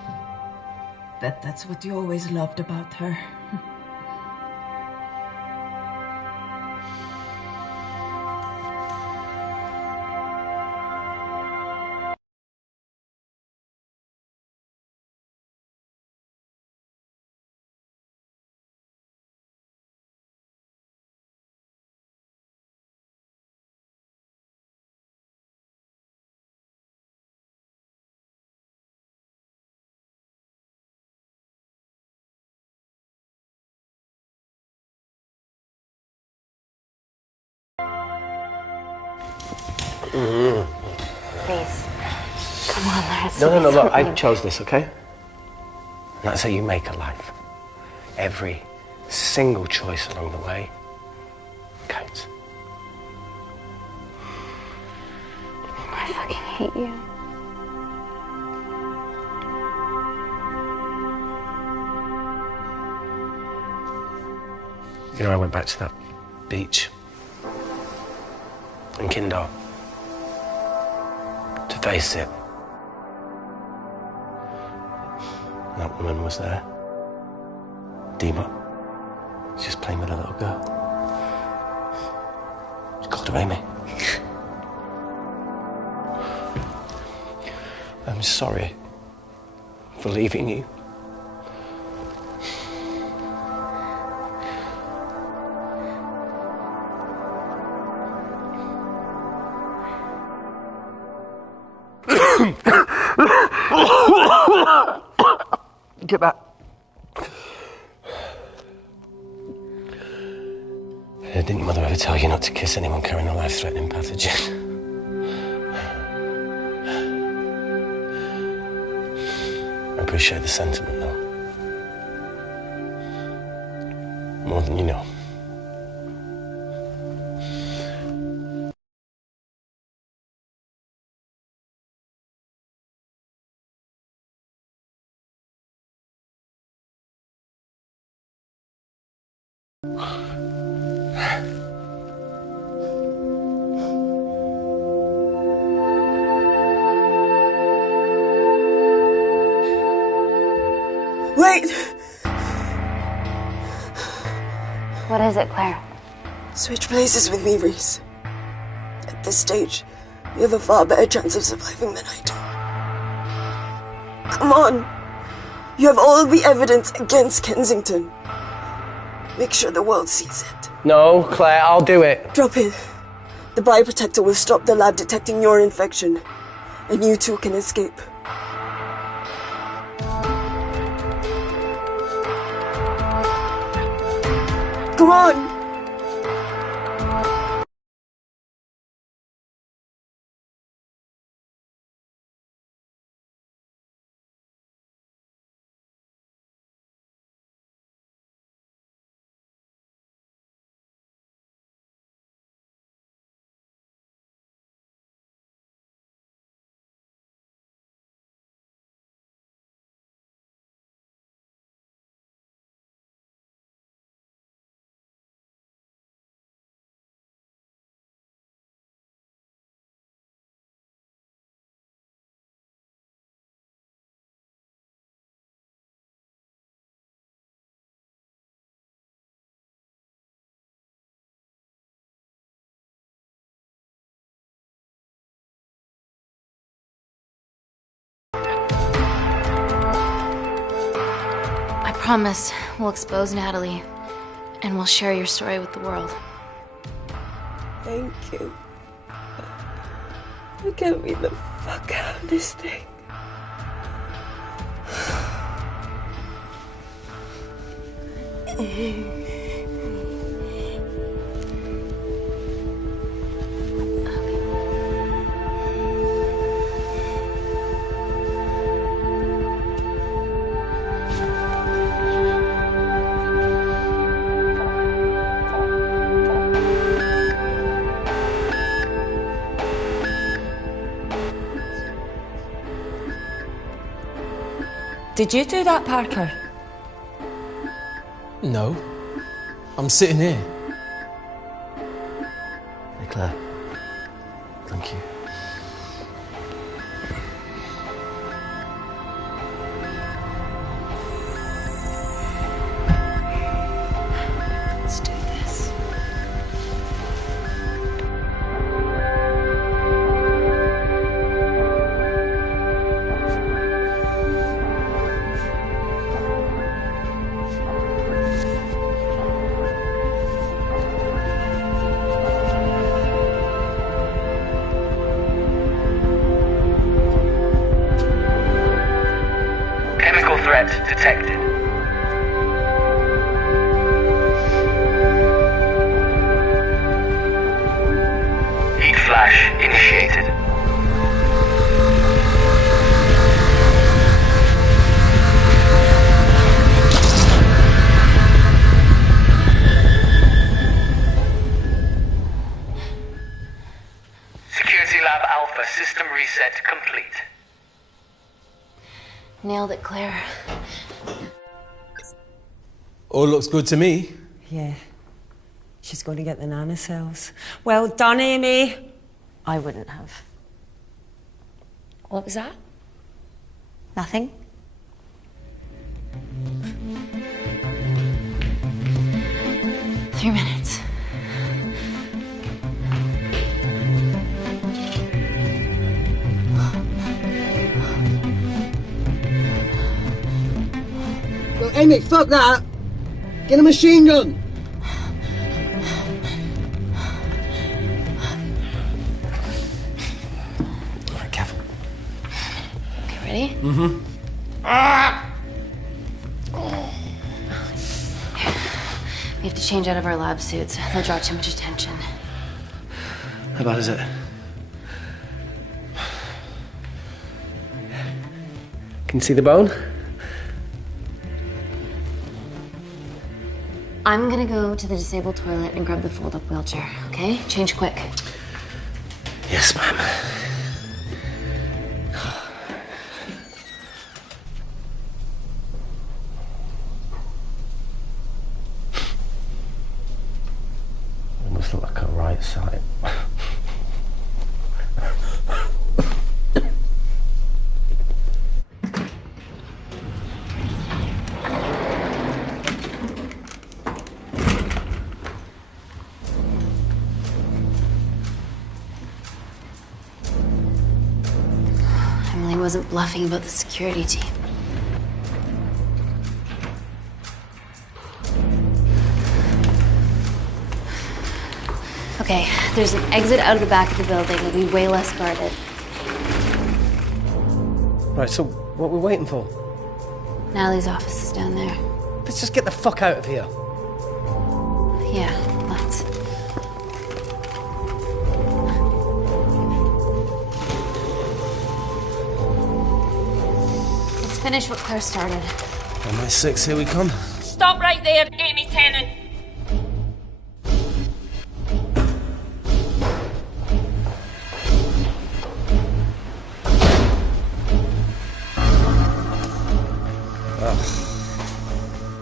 Bet that's what you always loved about her. Please. Come on, there has to No, be look, I something. chose this, okay? And that's how you make a life. Every single choice along the way counts. I fucking hate you. You know, I went back to that beach in Kindar to face it. That woman was there. Dima. She's just playing with a little girl. She called her Amy. I'm sorry for leaving you. Get back. Didn't your mother ever tell you not to kiss anyone carrying a life-threatening pathogen? I appreciate the sentiment, though. More than you know. Wait! What is it, Claire? Switch places with me, Reese. At this stage, you have a far better chance of surviving than I do. Come on. You have all the evidence against Kensington. Make sure the world sees it. No, Claire, I'll do it. Drop it. The bioprotector will stop the lab detecting your infection, and you two can escape. Come on! I promise we'll expose Natalie, and we'll share your story with the world. Thank you. Get me the fuck out of this thing. Did you do that, Parker? No. I'm sitting here. Hey, Claire. Thank you. Let's do this. Chemical threat detected. Heat flash initiated. Security Lab Alpha system reset complete. Nailed it, Claire. All looks good to me. Yeah. She's going to get the nanocells. Well done, Amy. I wouldn't have. What was that? Nothing? Three minutes. Look, Amy, fuck that! Get a machine gun! All right, careful. Okay, ready? Mm-hmm. We have to change out of our lab suits. They'll draw too much attention. How bad is it? Can you see the bone? I'm gonna go to the disabled toilet and grab the fold-up wheelchair, okay? Change quick. Yes, ma'am. Almost look like a right side. Emily wasn't bluffing about the security team. Okay, there's an exit out of the back of the building. It'll be way less guarded. Right, so what are we waiting for? Natalie's office is down there. Let's just get the fuck out of here. Yeah, let's. Let's finish what Claire started. On my 6, here we come. Stop right there, Amy Tennant.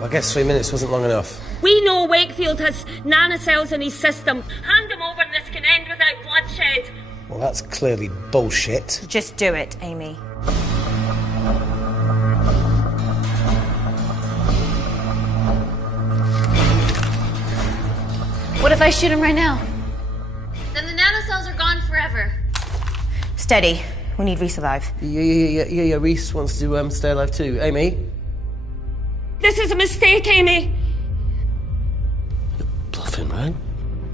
I guess 3 minutes wasn't long enough. We know Wakefield has nanocells in his system. Hand him over and this can end without bloodshed. Well, that's clearly bullshit. Just do it, Amy. What if I shoot him right now? Then the nanocells are gone forever. Steady. We need Reese alive. Yeah, Reese wants to stay alive too. Amy? This is a mistake, Amy. You're bluffing, right?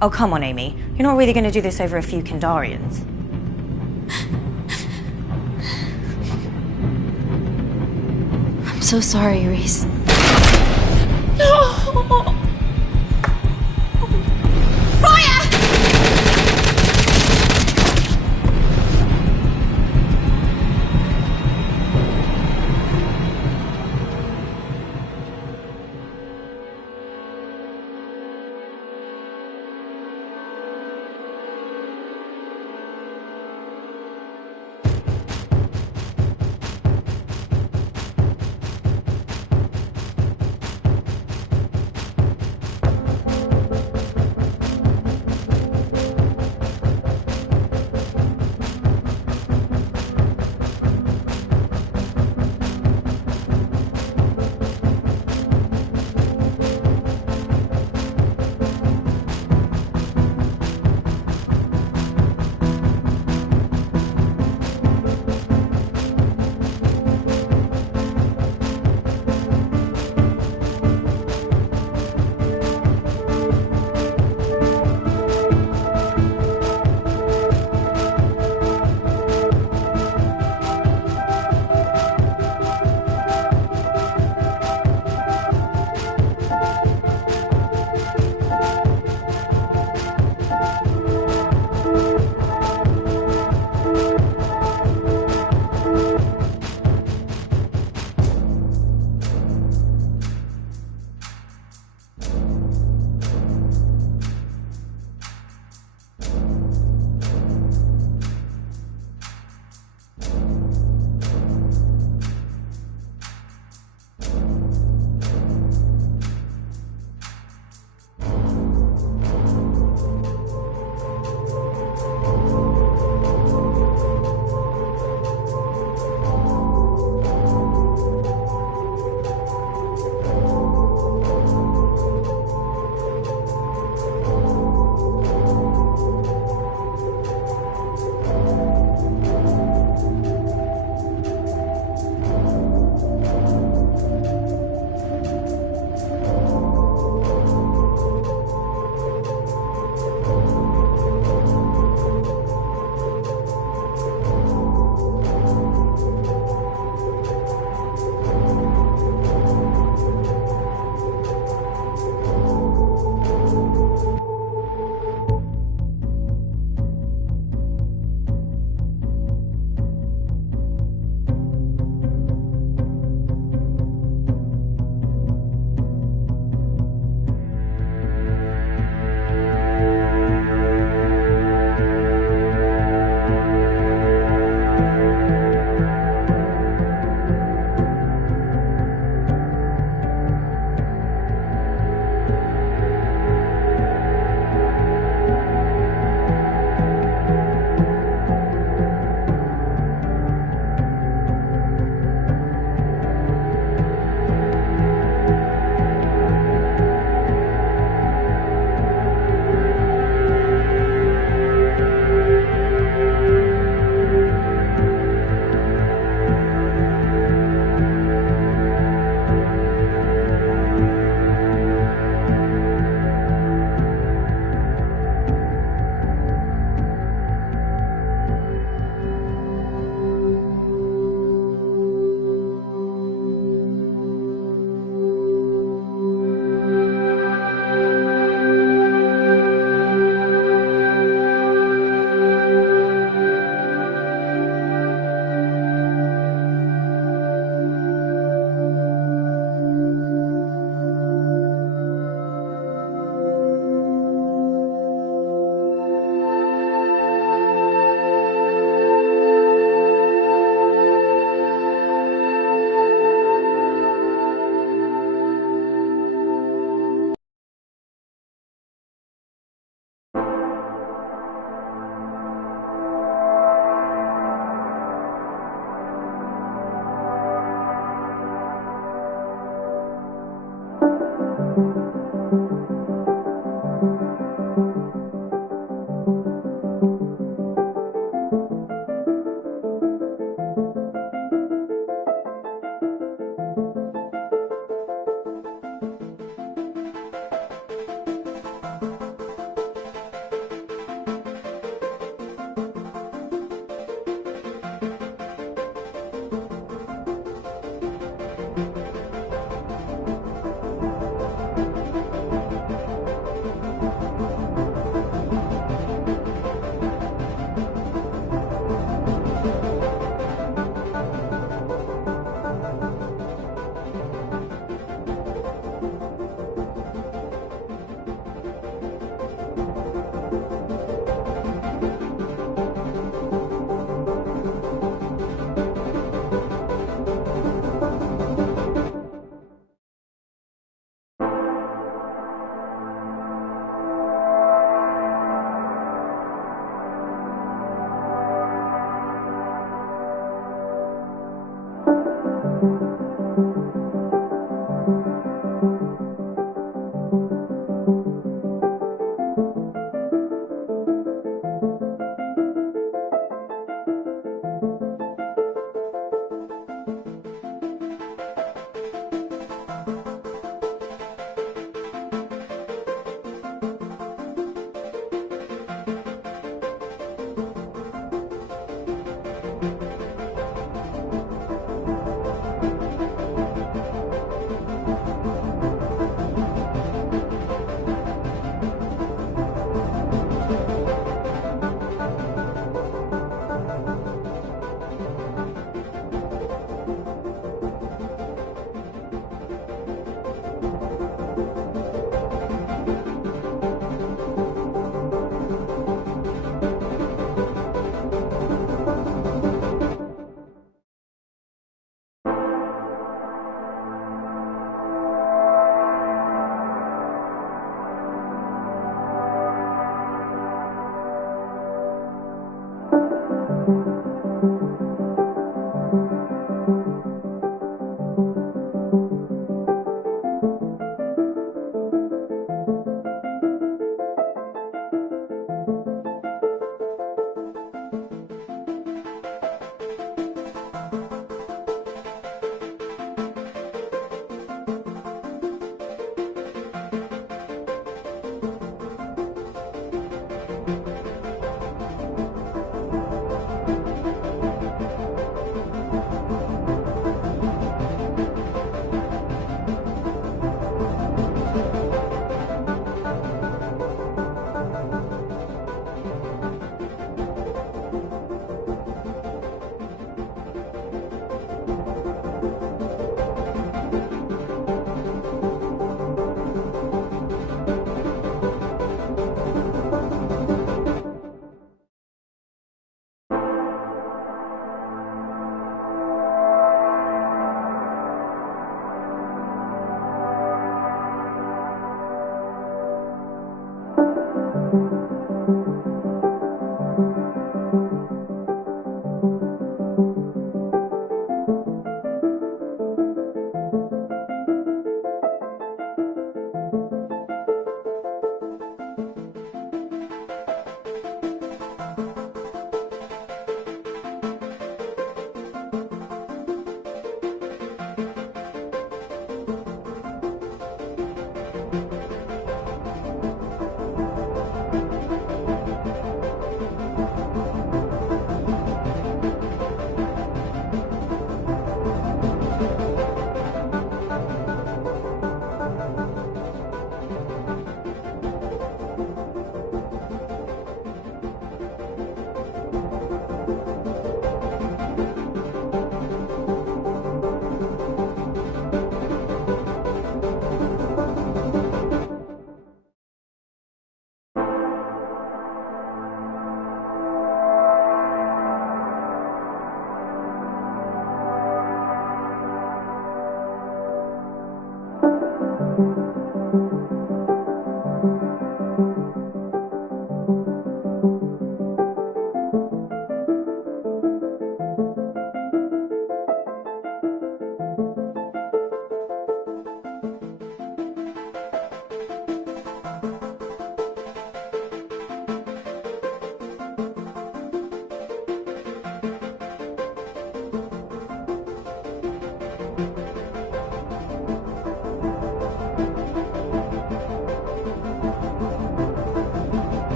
Oh, come on, Amy. You're not really going to do this over a few Kandarians. I'm so sorry, Reese. No!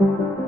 you.